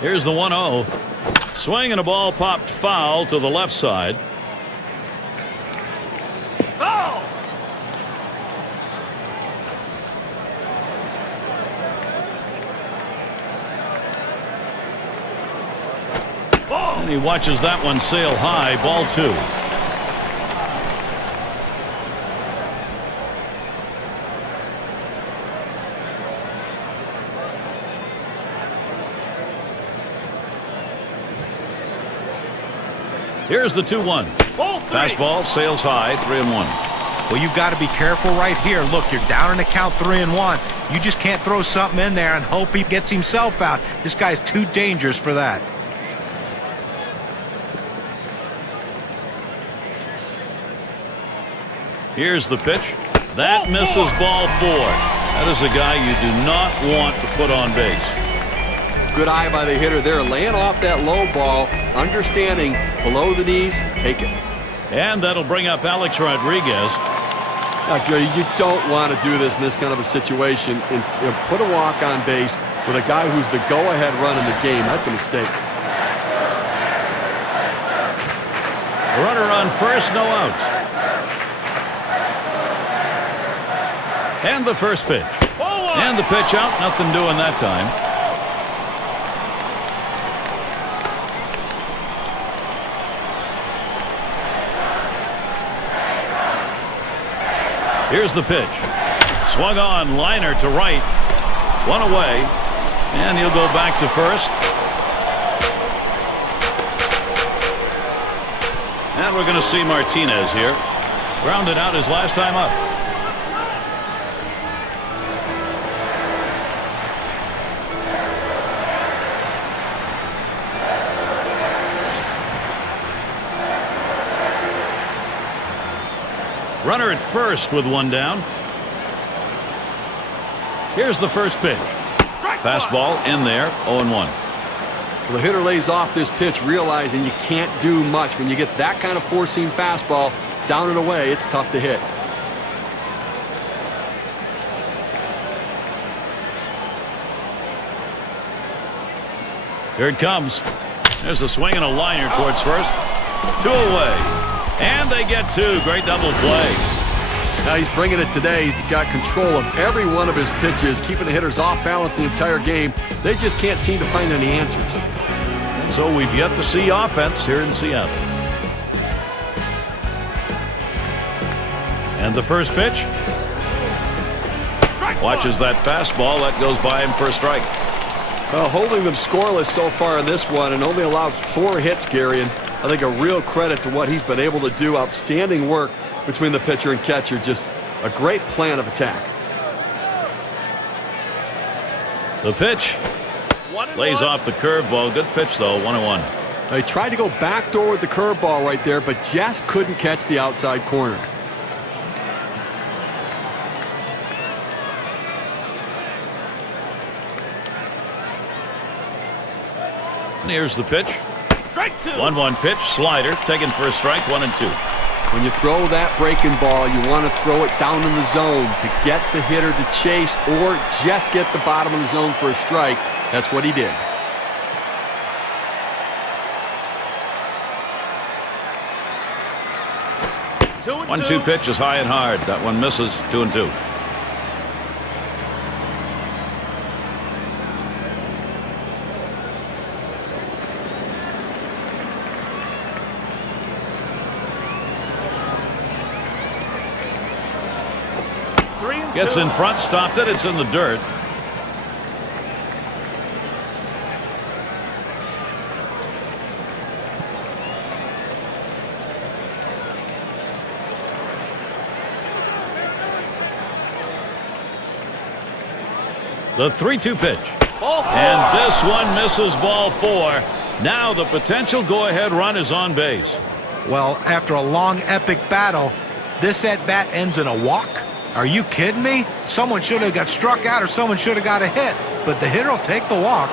Here's the 1-0. Swing and a ball popped foul to the left side. Foul! And he watches that one sail high. Ball 2. Here's the 2-1. Fastball sails high. 3-1. Well, you've got to be careful right here. Look, you're down in the count 3-1. You just can't throw something in there and hope he gets himself out. This guy's too dangerous for that. Here's the pitch. That misses ball 4. That is a guy you do not want to put on base. Good eye by the hitter there, laying off that low ball, understanding below the knees, take it. And that'll bring up Alex Rodriguez. You don't want to do this in this kind of a situation and put a walk on base with a guy who's the go-ahead run in the game. That's a mistake. Runner on first, no outs. And the first pitch. And the pitch out. Nothing doing that time. Here's the pitch. Swung on. Liner to right. 1 away. And he'll go back to first. And we're going to see Martinez here. Grounded out his last time up. Runner at first with 1 down. Here's the first pitch. Fastball in there. 0-1. Well, the hitter lays off this pitch, realizing you can't do much. When you get that kind of four-seam fastball down and away, it's tough to hit. Here it comes. There's a swing and a liner towards first. 2 away. And they get 2. Great double play. Now he's bringing it today. He's got control of every one of his pitches, keeping the hitters off balance the entire game. They just can't seem to find any answers. And so we've yet to see offense here in Seattle. And the first pitch. Watches that fastball. That goes by him for a strike. Well, holding them scoreless so far in this one and only allowed 4 hits, Gary. And I think a real credit to what he's been able to do. Outstanding work between the pitcher and catcher. Just a great plan of attack. The pitch. Lays off the curveball. Good pitch, though. 1-1. He tried to go backdoor with the curveball right there, but just couldn't catch the outside corner. And here's the pitch. 1-1 pitch. Slider taken for a strike. 1-2. When you throw that breaking ball, you want to throw it down in the zone to get the hitter to chase or just get the bottom of the zone for a strike. That's what he did. One-two pitch is high and hard. That one misses. 2-2. Gets in front, stopped it. It's in the dirt. The 3-2 pitch. And this one misses ball 4. Now the potential go-ahead run is on base. Well, after a long, epic battle, this at-bat ends in a walk? Are you kidding me? Someone should have got struck out or someone should have got a hit. But the hitter will take the walk.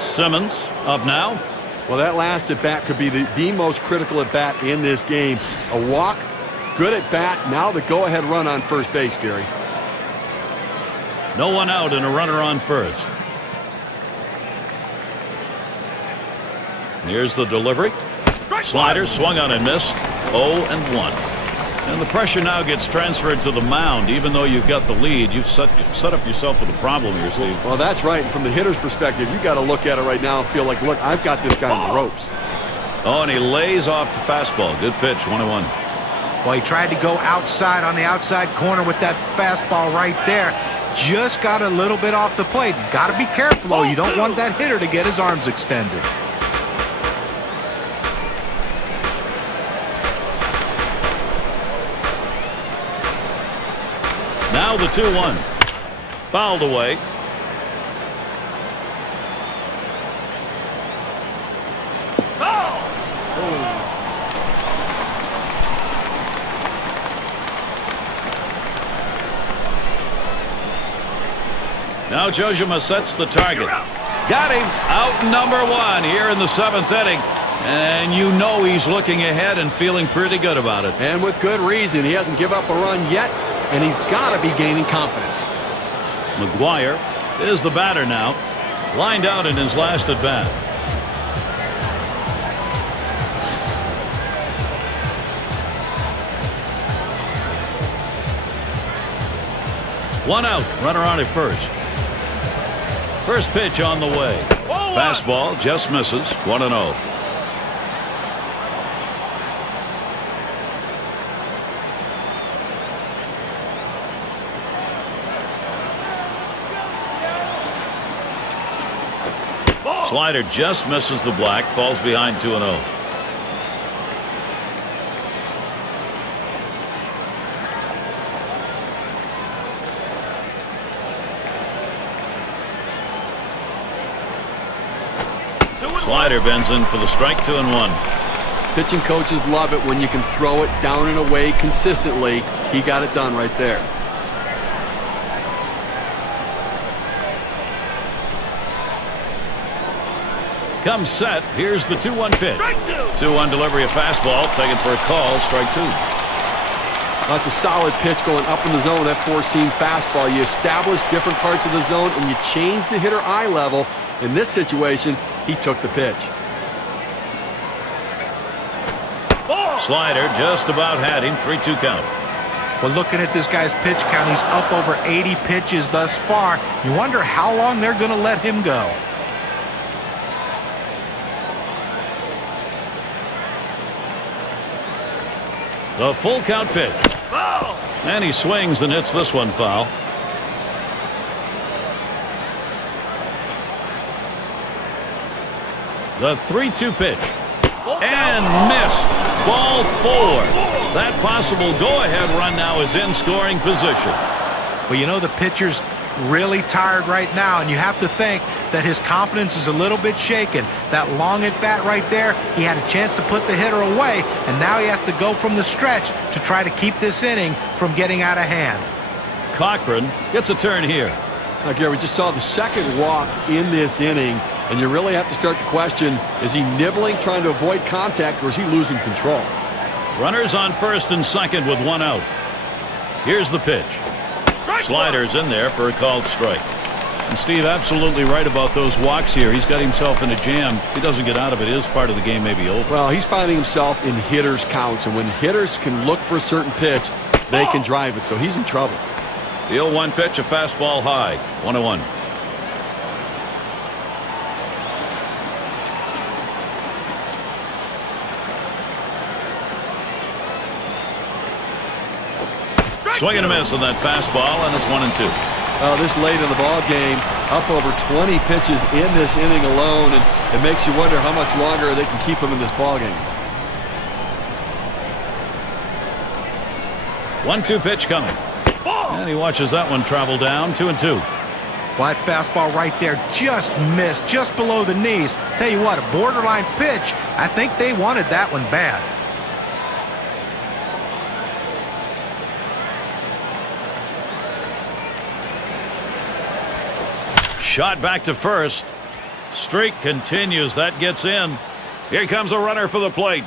Simmons up now. Well, that last at-bat could be the most critical at-bat in this game. A walk, good at-bat, now the go-ahead run on first base, Gary. No one out and a runner on first. Here's the delivery. Slider swung on and missed. 0-1. And the pressure now gets transferred to the mound. Even though you've got the lead, you've set up yourself with a problem here, Steve. Well, that's right. And from the hitter's perspective, you've got to look at it right now and feel like, look, I've got this guy on the ropes. Oh, and he lays off the fastball. Good pitch, 1-1. Well, he tried to go outside on the outside corner with that fastball right there. Just got a little bit off the plate. He's got to be careful, though. You don't want that hitter to get his arms extended. Now the 2-1. Fouled away. Now Jojima sets the target. Got him. Out number 1 here in the 7th inning. And you know he's looking ahead and feeling pretty good about it. And with good reason. He hasn't given up a run yet, and he's got to be gaining confidence. McGuire is the batter now. Lined out in his last at bat. One out. Runner on at first. First pitch on the way. Fastball just misses. 1-0. Slider just misses the black. Falls behind 2-0. Slider bends in for the strike. 2-1. Pitching coaches love it when you can throw it down and away consistently. He got it done right there. Comes set. Here's the 2-1 pitch. 2-1 delivery of fastball. Taken for a call. Strike 2. That's a solid pitch going up in the zone. That four-seam fastball. You establish different parts of the zone and you change the hitter eye level. In this situation, he took the pitch. Slider just about had him. 3-2 count. Well, looking at this guy's pitch count, he's up over 80 pitches thus far. You wonder how long they're going to let him go. The full count pitch. And he swings and hits this one foul. The 3-2 pitch. And missed. Ball 4. That possible go-ahead run now is in scoring position. Well, you know, the pitcher's really tired right now, and you have to think that his confidence is a little bit shaken. That long at bat right there, he had a chance to put the hitter away, and now he has to go from the stretch to try to keep this inning from getting out of hand. Cochran gets a turn here. Now, Gary, we just saw the second walk in this inning, and you really have to start to question, is he nibbling, trying to avoid contact, or is he losing control? Runners on first and second with one out. Here's the pitch. Sliders in there for a called strike. And Steve, absolutely right about those walks here. He's got himself in a jam. He doesn't get out of it. His part of the game may be over. Well, he's finding himself in hitters' counts, and when hitters can look for a certain pitch, they can drive it, so he's in trouble. The 0-1 pitch, a fastball high. 1-1. Swing and a miss on that fastball, and it's 1-2. This late in the ball game, up over 20 pitches in this inning alone, and it makes you wonder how much longer they can keep him in this ball game. 1-2 pitch coming. And he watches that one travel down. 2-2. Well, that fastball right there just missed, just below the knees. Tell you what, a borderline pitch. I think they wanted that one bad. Shot back to first. Streak continues. That gets in. Here comes a runner for the plate.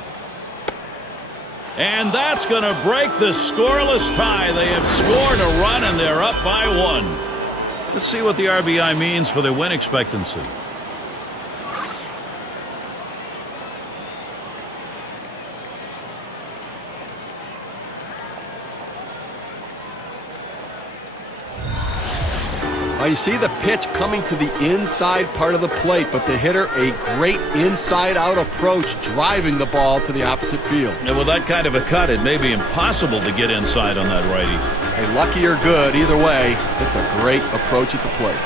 And that's going to break the scoreless tie. They have scored a run, and they're up by one. Let's see what the RBI means for their win expectancy. You see the pitch coming to the inside part of the plate, but the hitter, a great inside-out approach, driving the ball to the opposite field. And with that kind of a cut, it may be impossible to get inside on that righty. Hey, lucky or good, either way, it's a great approach at the plate.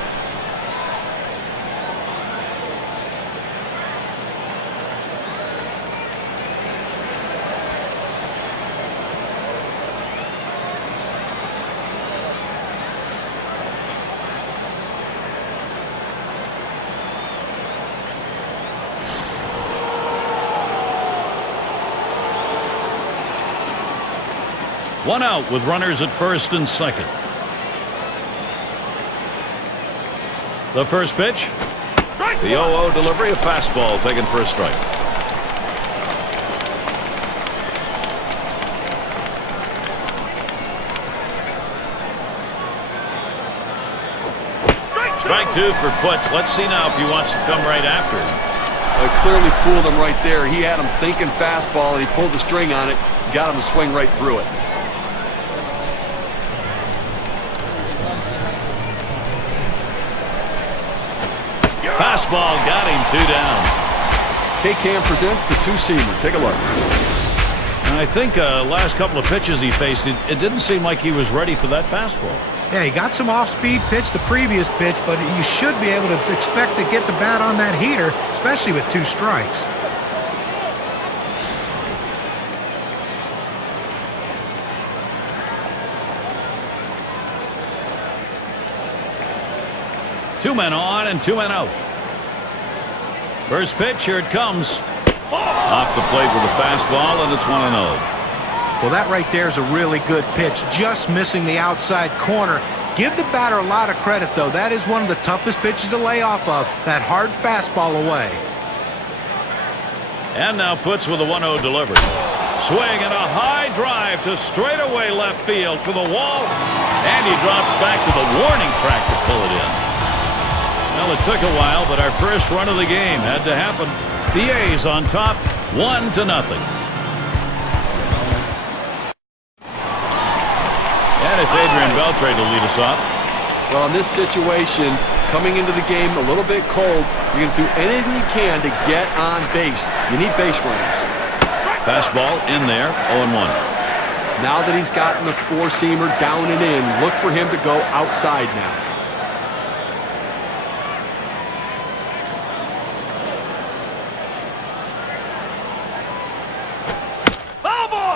One out with runners at first and second. The first pitch. The 0-0 delivery, a fastball taken for a strike. Strike two for Butch. Let's see now if he wants to come right after him. Clearly fooled him right there. He had him thinking fastball, and he pulled the string on it, got him to swing right through it. Fastball got him, 2 down. K-Cam presents the two-seamer. Take a look. And I think last couple of pitches he faced, it didn't seem like he was ready for that fastball. Yeah, he got some off-speed pitch the previous pitch, but you should be able to expect to get the bat on that heater, especially with 2 strikes. Two men on and 2 men out. First pitch, here it comes. Off the plate with a fastball, and it's 1-0. Well, that right there is a really good pitch, just missing the outside corner. Give the batter a lot of credit, though. That is one of the toughest pitches to lay off of, that hard fastball away. And now puts with a 1-0 delivery. Swing and a high drive to straightaway left field to the wall. And he drops back to the warning track to pull it in. Well, it took a while, but our first run of the game had to happen. The A's on top, 1-0. And it's Adrian Beltre to lead us off. Well, in this situation, coming into the game a little bit cold, you're going to do anything you can to get on base. You need base runners. Fastball in there, 0-1. Now that he's gotten the four-seamer down and in, look for him to go outside now.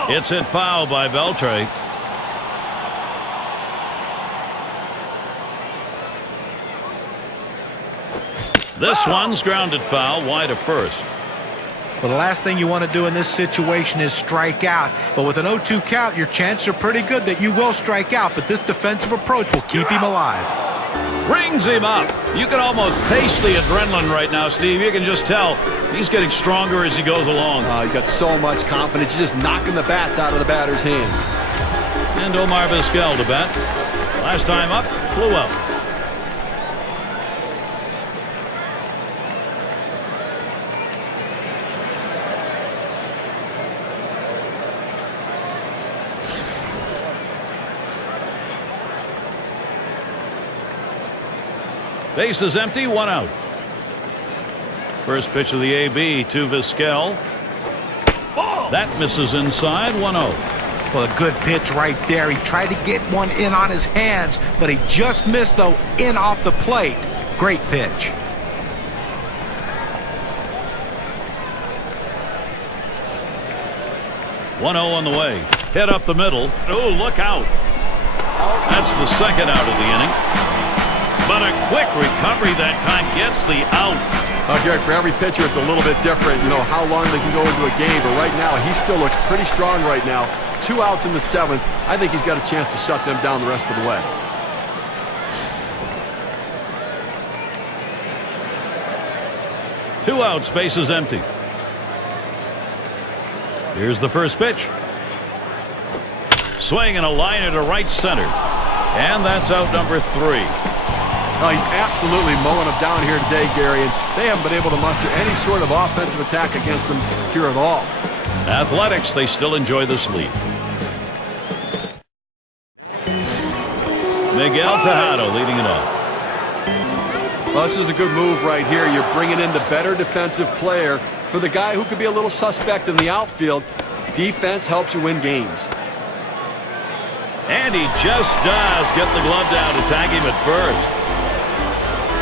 It's hit foul by Beltre. This one's grounded foul, wide of first. Well, the last thing you want to do in this situation is strike out. But with an 0-2 count, your chances are pretty good that you will strike out. But this defensive approach will keep him alive. Rings him up. You can almost taste the adrenaline right now, Steve. You can just tell he's getting stronger as he goes along. You got so much confidence. You're just knocking the bats out of the batter's hands. And Omar Vizquel to bat. Last time up, flew out. Base is empty, 1 out. First pitch of the AB to Vizquel. That misses inside, 1-0. Well, a good pitch right there. He tried to get one in on his hands, but he just missed, though, in off the plate. Great pitch. One 0 on the way. Hit up the middle. Oh, look out. That's the second out of the inning. But a quick recovery that time gets the out. Gary, for every pitcher, it's a little bit different, you know, how long they can go into a game. But right now, he still looks pretty strong right now. 2 outs in the 7th. I think he's got a chance to shut them down the rest of the way. Two outs, base is empty. Here's the first pitch. Swing and a liner to right center. And that's out number 3. Oh, he's absolutely mowing them down here today, Gary, and they haven't been able to muster any sort of offensive attack against him here at all. Athletics, they still enjoy this lead. Miguel Tejada leading it off. Well, this is a good move right here. You're bringing in the better defensive player for the guy who could be a little suspect in the outfield. Defense helps you win games. And he just does get the glove down to tag him at first.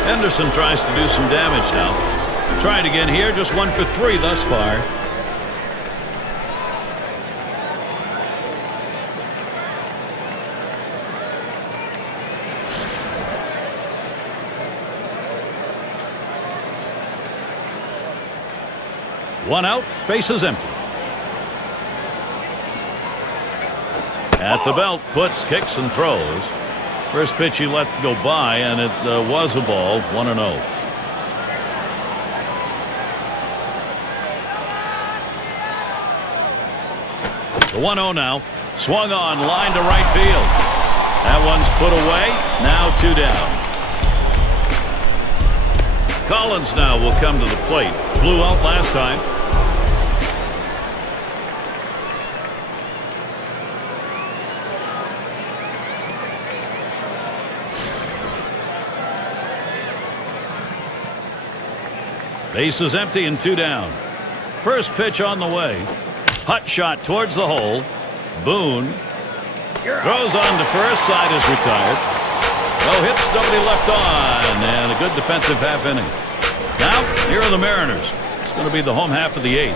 Henderson tries to do some damage now. Trying again here, just 1 for 3 thus far. One out, base is empty. At the belt, puts, kicks, and throws. First pitch he let go by, and it was a ball, 1-0. The 1-0 now. Swung on, line to right field. That one's put away. Now 2 down. Collins now will come to the plate. Flew out last time. Base is empty and 2 down. First pitch on the way. Hot shot towards the hole. Boone throws on to first. Side is retired. No hits, nobody left on, and a good defensive half inning. Now here are the Mariners. It's going to be the home half of the 8th.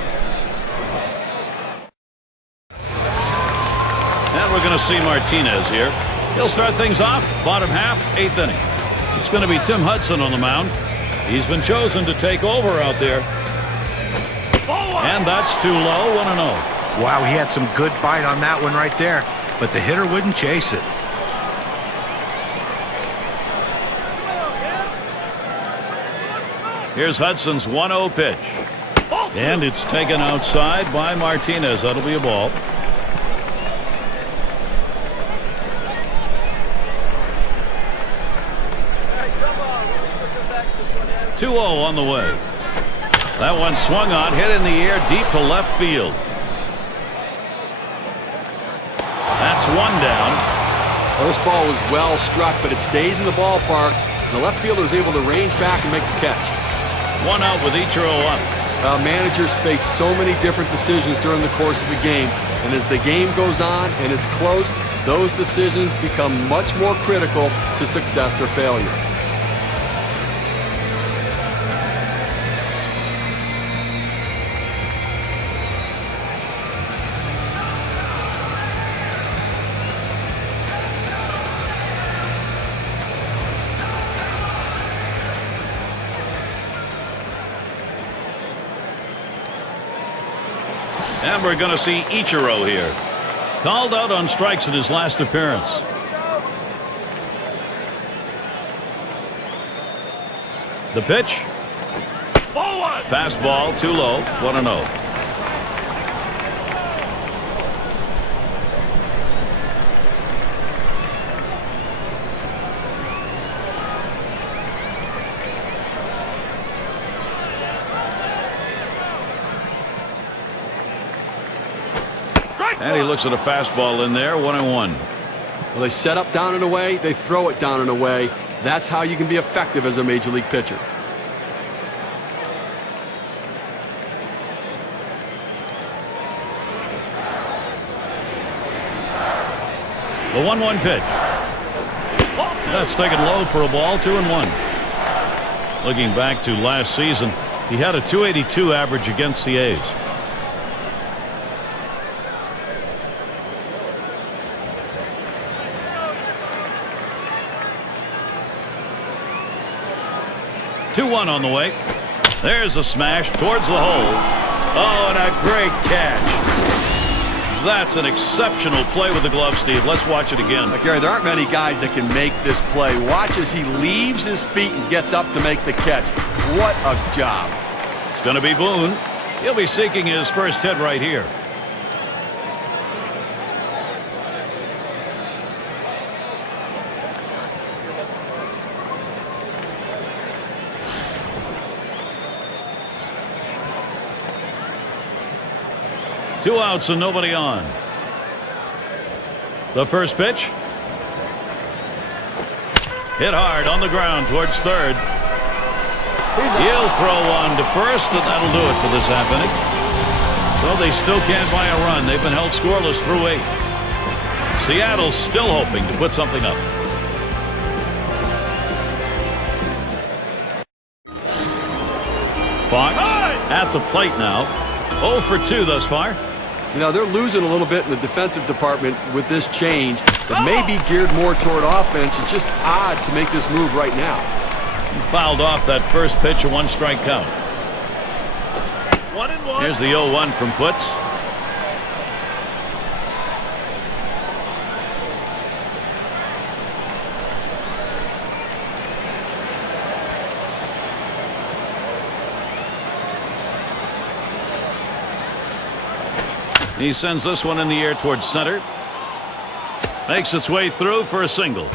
And we're going to see Martinez here. He'll start things off. Bottom half, 8th inning. It's going to be Tim Hudson on the mound. He's been chosen to take over out there. And that's too low, 1-0. Wow, he had some good bite on that one right there, but the hitter wouldn't chase it. Here's Hudson's 1-0 pitch. And it's taken outside by Martinez. That'll be a ball. Two 0 on the way. That one swung on, hit in the air deep to left field. That's 1 down. Well, this ball was well struck, but it stays in the ballpark. The left fielder is able to range back and make the catch. 1 out with Ichiro up. Managers face so many different decisions during the course of the game, and as the game goes on and it's close, those decisions become much more critical to success or failure. And we're going to see Ichiro here. Called out on strikes in his last appearance. The pitch. Fastball too low. 1-0. And he looks at a fastball in there. 1-1. Well, they set up down and away. They throw it down and away. That's how you can be effective as a major league pitcher. The 1-1 pitch. That's taken low for a ball. 2-1. Looking back to last season, he had a .282 average against the A's. Two-1 on the way. There's a smash towards the hole. Oh, and a great catch. That's an exceptional play with the glove, Steve. Let's watch it again. Gary, there aren't many guys that can make this play. Watch as he leaves his feet and gets up to make the catch. What a job. It's going to be Boone. He'll be seeking his first hit right here. Two outs and nobody on. The first pitch. Hit hard on the ground towards third. He'll throw one to first, and that'll do it for this half inning. Well, they still can't buy a run. They've been held scoreless through 8. Seattle's still hoping to put something up. Fox at the plate now. 0 for 2 thus far. You know, they're losing a little bit in the defensive department with this change. It may be geared more toward offense. It's just odd to make this move right now. He fouled off that first pitch, a 1-strike count. 1-1. Here's the 0-1 from Putz. He sends this one in the air towards center. Makes its way through for a single.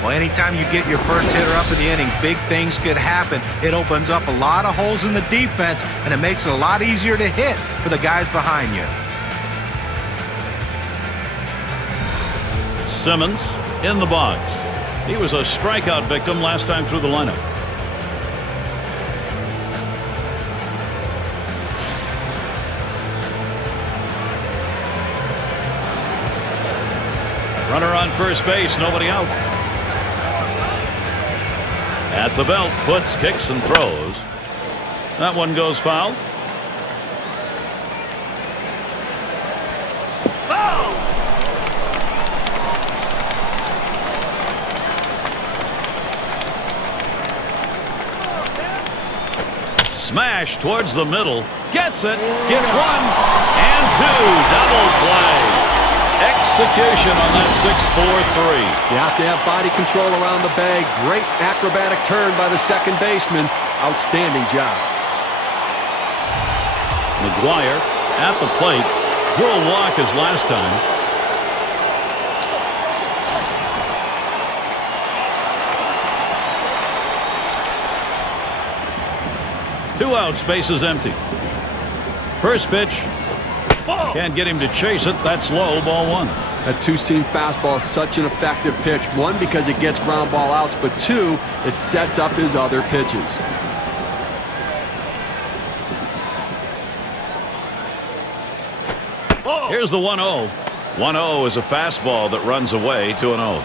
Well, anytime you get your first hitter up in the inning, big things could happen. It opens up a lot of holes in the defense, and it makes it a lot easier to hit for the guys behind you. Simmons in the box. He was a strikeout victim last time through the lineup. Runner on first base, nobody out. At the belt, Putz, kicks and throws. That one goes foul. Smash towards the middle. Gets it. Gets 1 and 2. Double play. Execution on that 6-4-3. You have to have body control around the bag. Great acrobatic turn by the second baseman. Outstanding job. McGuire at the plate. Drew a walk as last time. Two outs, bases empty. First pitch. Can't get him to chase it. That's low. Ball 1. That two-seam fastball is such an effective pitch. 1, because it gets ground ball outs, but 2, it sets up his other pitches. Here's the 1-0. 1-0 is a fastball that runs away. 2-0.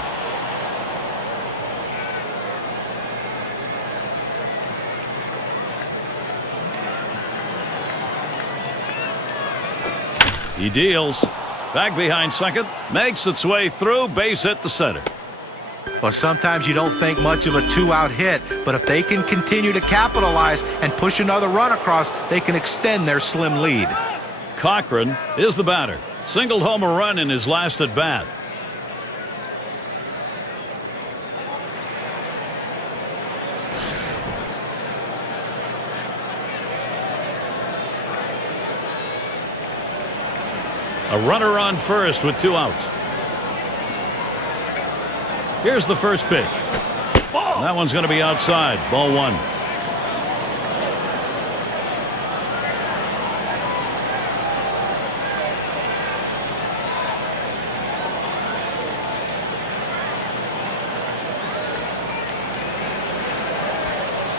He deals. Back behind second. Makes its way through. Base hit to center. Well, sometimes you don't think much of a 2-out hit, but if they can continue to capitalize and push another run across, they can extend their slim lead. Cochran is the batter. Singled home a run in his last at bat. A runner on first with 2 outs. Here's the first pitch. That one's going to be outside. Ball 1.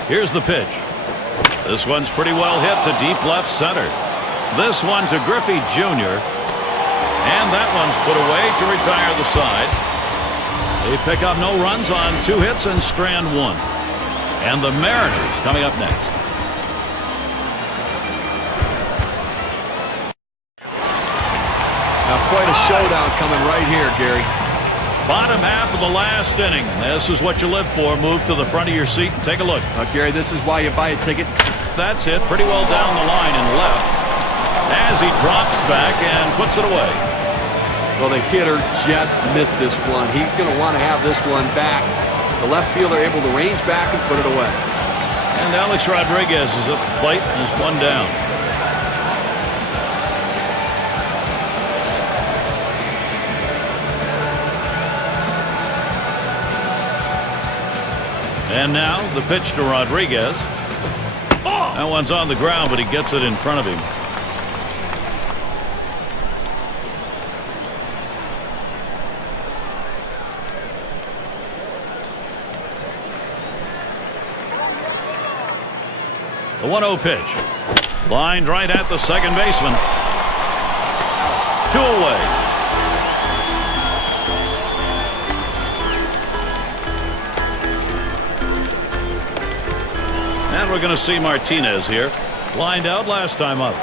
Here's the pitch. This one's pretty well hit to deep left center. This one to Griffey Jr. And that one's put away to retire the side. They pick up no runs on 2 hits and strand 1. And the Mariners coming up next. Now quite a showdown coming right here, Gary. Bottom half of the last inning. This is what you live for. Move to the front of your seat and take a look. Gary, this is why you buy a ticket. That's it. Pretty well down the line and left. As he drops back and puts it away. Well, the hitter just missed this one. He's going to want to have this one back. The left fielder able to range back and put it away. And Alex Rodriguez is at the plate and is 1 down. And now the pitch to Rodriguez. That one's on the ground, but he gets it in front of him. The 1-0 pitch. Lined right at the second baseman. 2 away. And we're going to see Martinez here. Lined out last time up.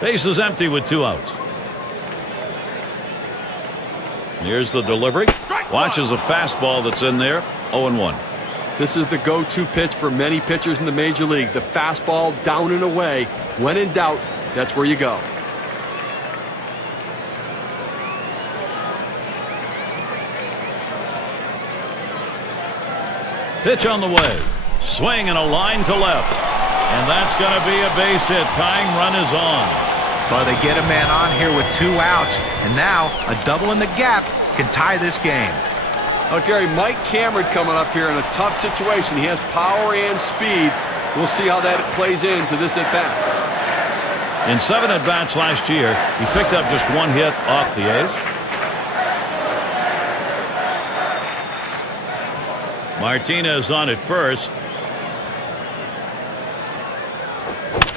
Base is empty with 2 outs. Here's the delivery. Watches a fastball that's in there. 0-1. This is the go-to pitch for many pitchers in the major league. The fastball down and away. When in doubt, that's where you go. Pitch on the way. Swing and a line to left. And that's going to be a base hit. Tying run is on. Well, they get a man on here with 2 outs. And now a double in the gap can tie this game. Oh, Gary, Mike Cameron coming up here in a tough situation. He has power and speed. We'll see how that plays into this at-bat. In 7 at-bats last year, he picked up just 1 hit off the A's. Martinez on at first.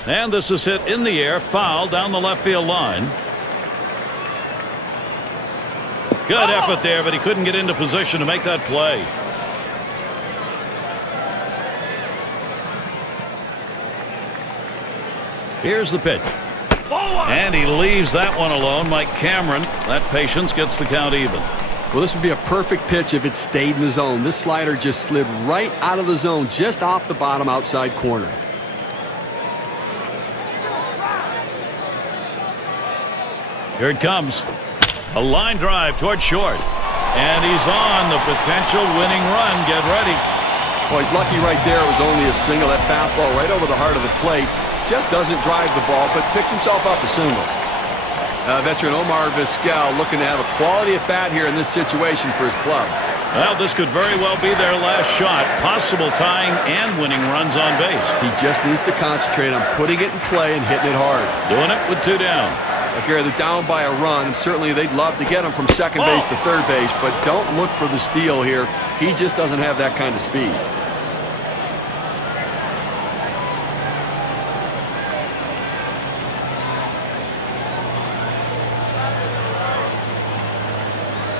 And this is hit in the air, foul down the left field line. Good effort there, but he couldn't get into position to make that play. Here's the pitch. And he leaves that one alone. Mike Cameron, that patience gets the count even. Well, this would be a perfect pitch if it stayed in the zone. This slider just slid right out of the zone, just off the bottom outside corner. Here it comes. A line drive toward short. And he's on the potential winning run. Get ready. Well, he's lucky right there. It was only a single. That fastball right over the heart of the plate. Just doesn't drive the ball, but picks himself up a single. Veteran Omar Vizquel looking to have a quality at bat here in this situation for his club. Well, this could very well be their last shot. Possible tying and winning runs on base. He just needs to concentrate on putting it in play and hitting it hard. Doing it with 2 down. Okay, they're down by a run, and certainly they'd love to get him from second base to third base, but don't look for the steal here. He just doesn't have that kind of speed.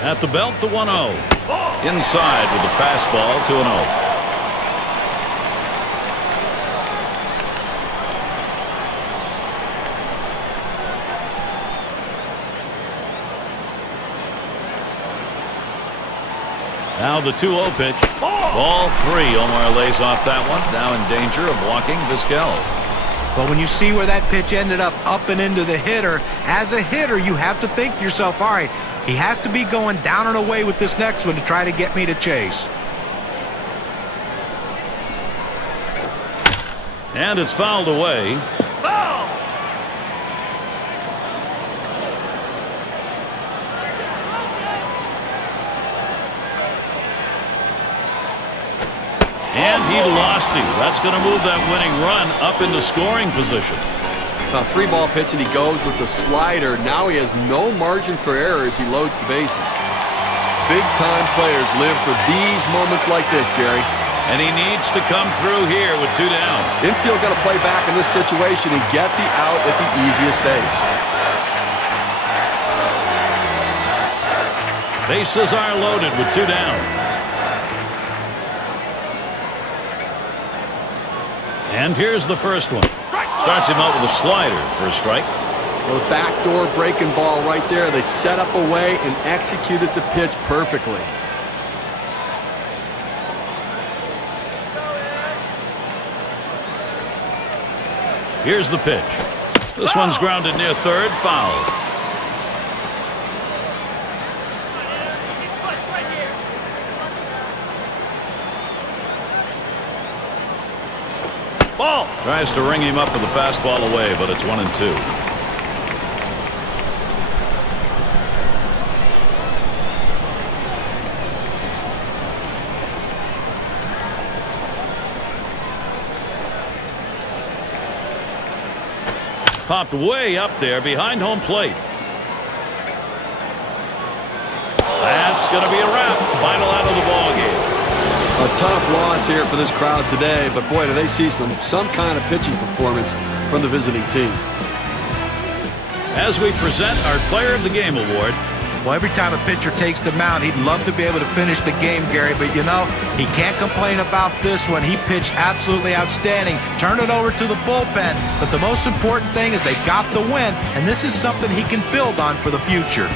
At the belt, the 1-0. Inside with the fastball, 2-0. Now the 2-0 pitch. Ball 3. Omar lays off that one. Now in danger of walking Vizquel. But when you see where that pitch ended up and into the hitter, as a hitter, you have to think to yourself, all right, He has to be going down and away with this next one to try to get me to chase. And it's fouled away. And he lost him. That's going to move that winning run up into scoring position. Now, 3-ball pitch, and he goes with the slider. Now he has no margin for error as he loads the bases. Big-time players live for these moments like this, Gary. And he needs to come through here with 2 down. Infield got to play back in this situation and get the out at the easiest base. Bases are loaded with 2 down. And here's the first one. Starts him out with a slider for a strike. Well, the backdoor breaking ball right there. They set up a way and executed the pitch perfectly. Here's the pitch. This one's grounded near third, foul. Ball. Tries to ring him up with a fastball away, but it's 1-2. Popped way up there behind home plate. That's going to be a wrap. Final out of the ball game. A tough loss here for this crowd today, but boy, do they see some kind of pitching performance from the visiting team. As we present our Player of the Game award. Well, every time a pitcher takes the mound, he'd love to be able to finish the game, Gary, but you know, he can't complain about this one. He pitched absolutely outstanding. Turned it over to the bullpen, but the most important thing is they got the win, and this is something he can build on for the future.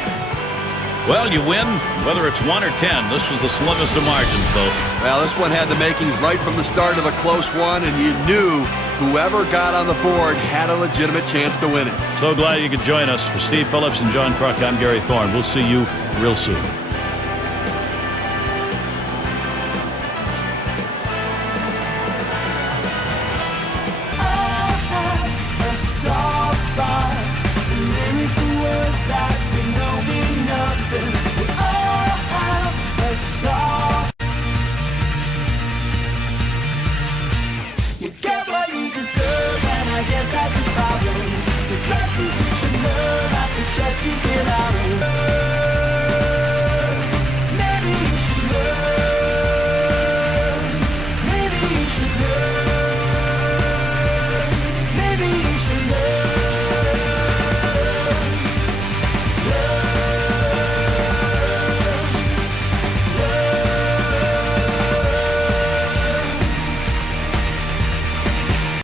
Well, you win, whether it's 1 or 10. This was the slimmest of margins, though. Well, this one had the makings right from the start of a close one, and you knew whoever got on the board had a legitimate chance to win it. So glad you could join us. For Steve Phillips and John Kruk, I'm Gary Thorne. We'll see you real soon.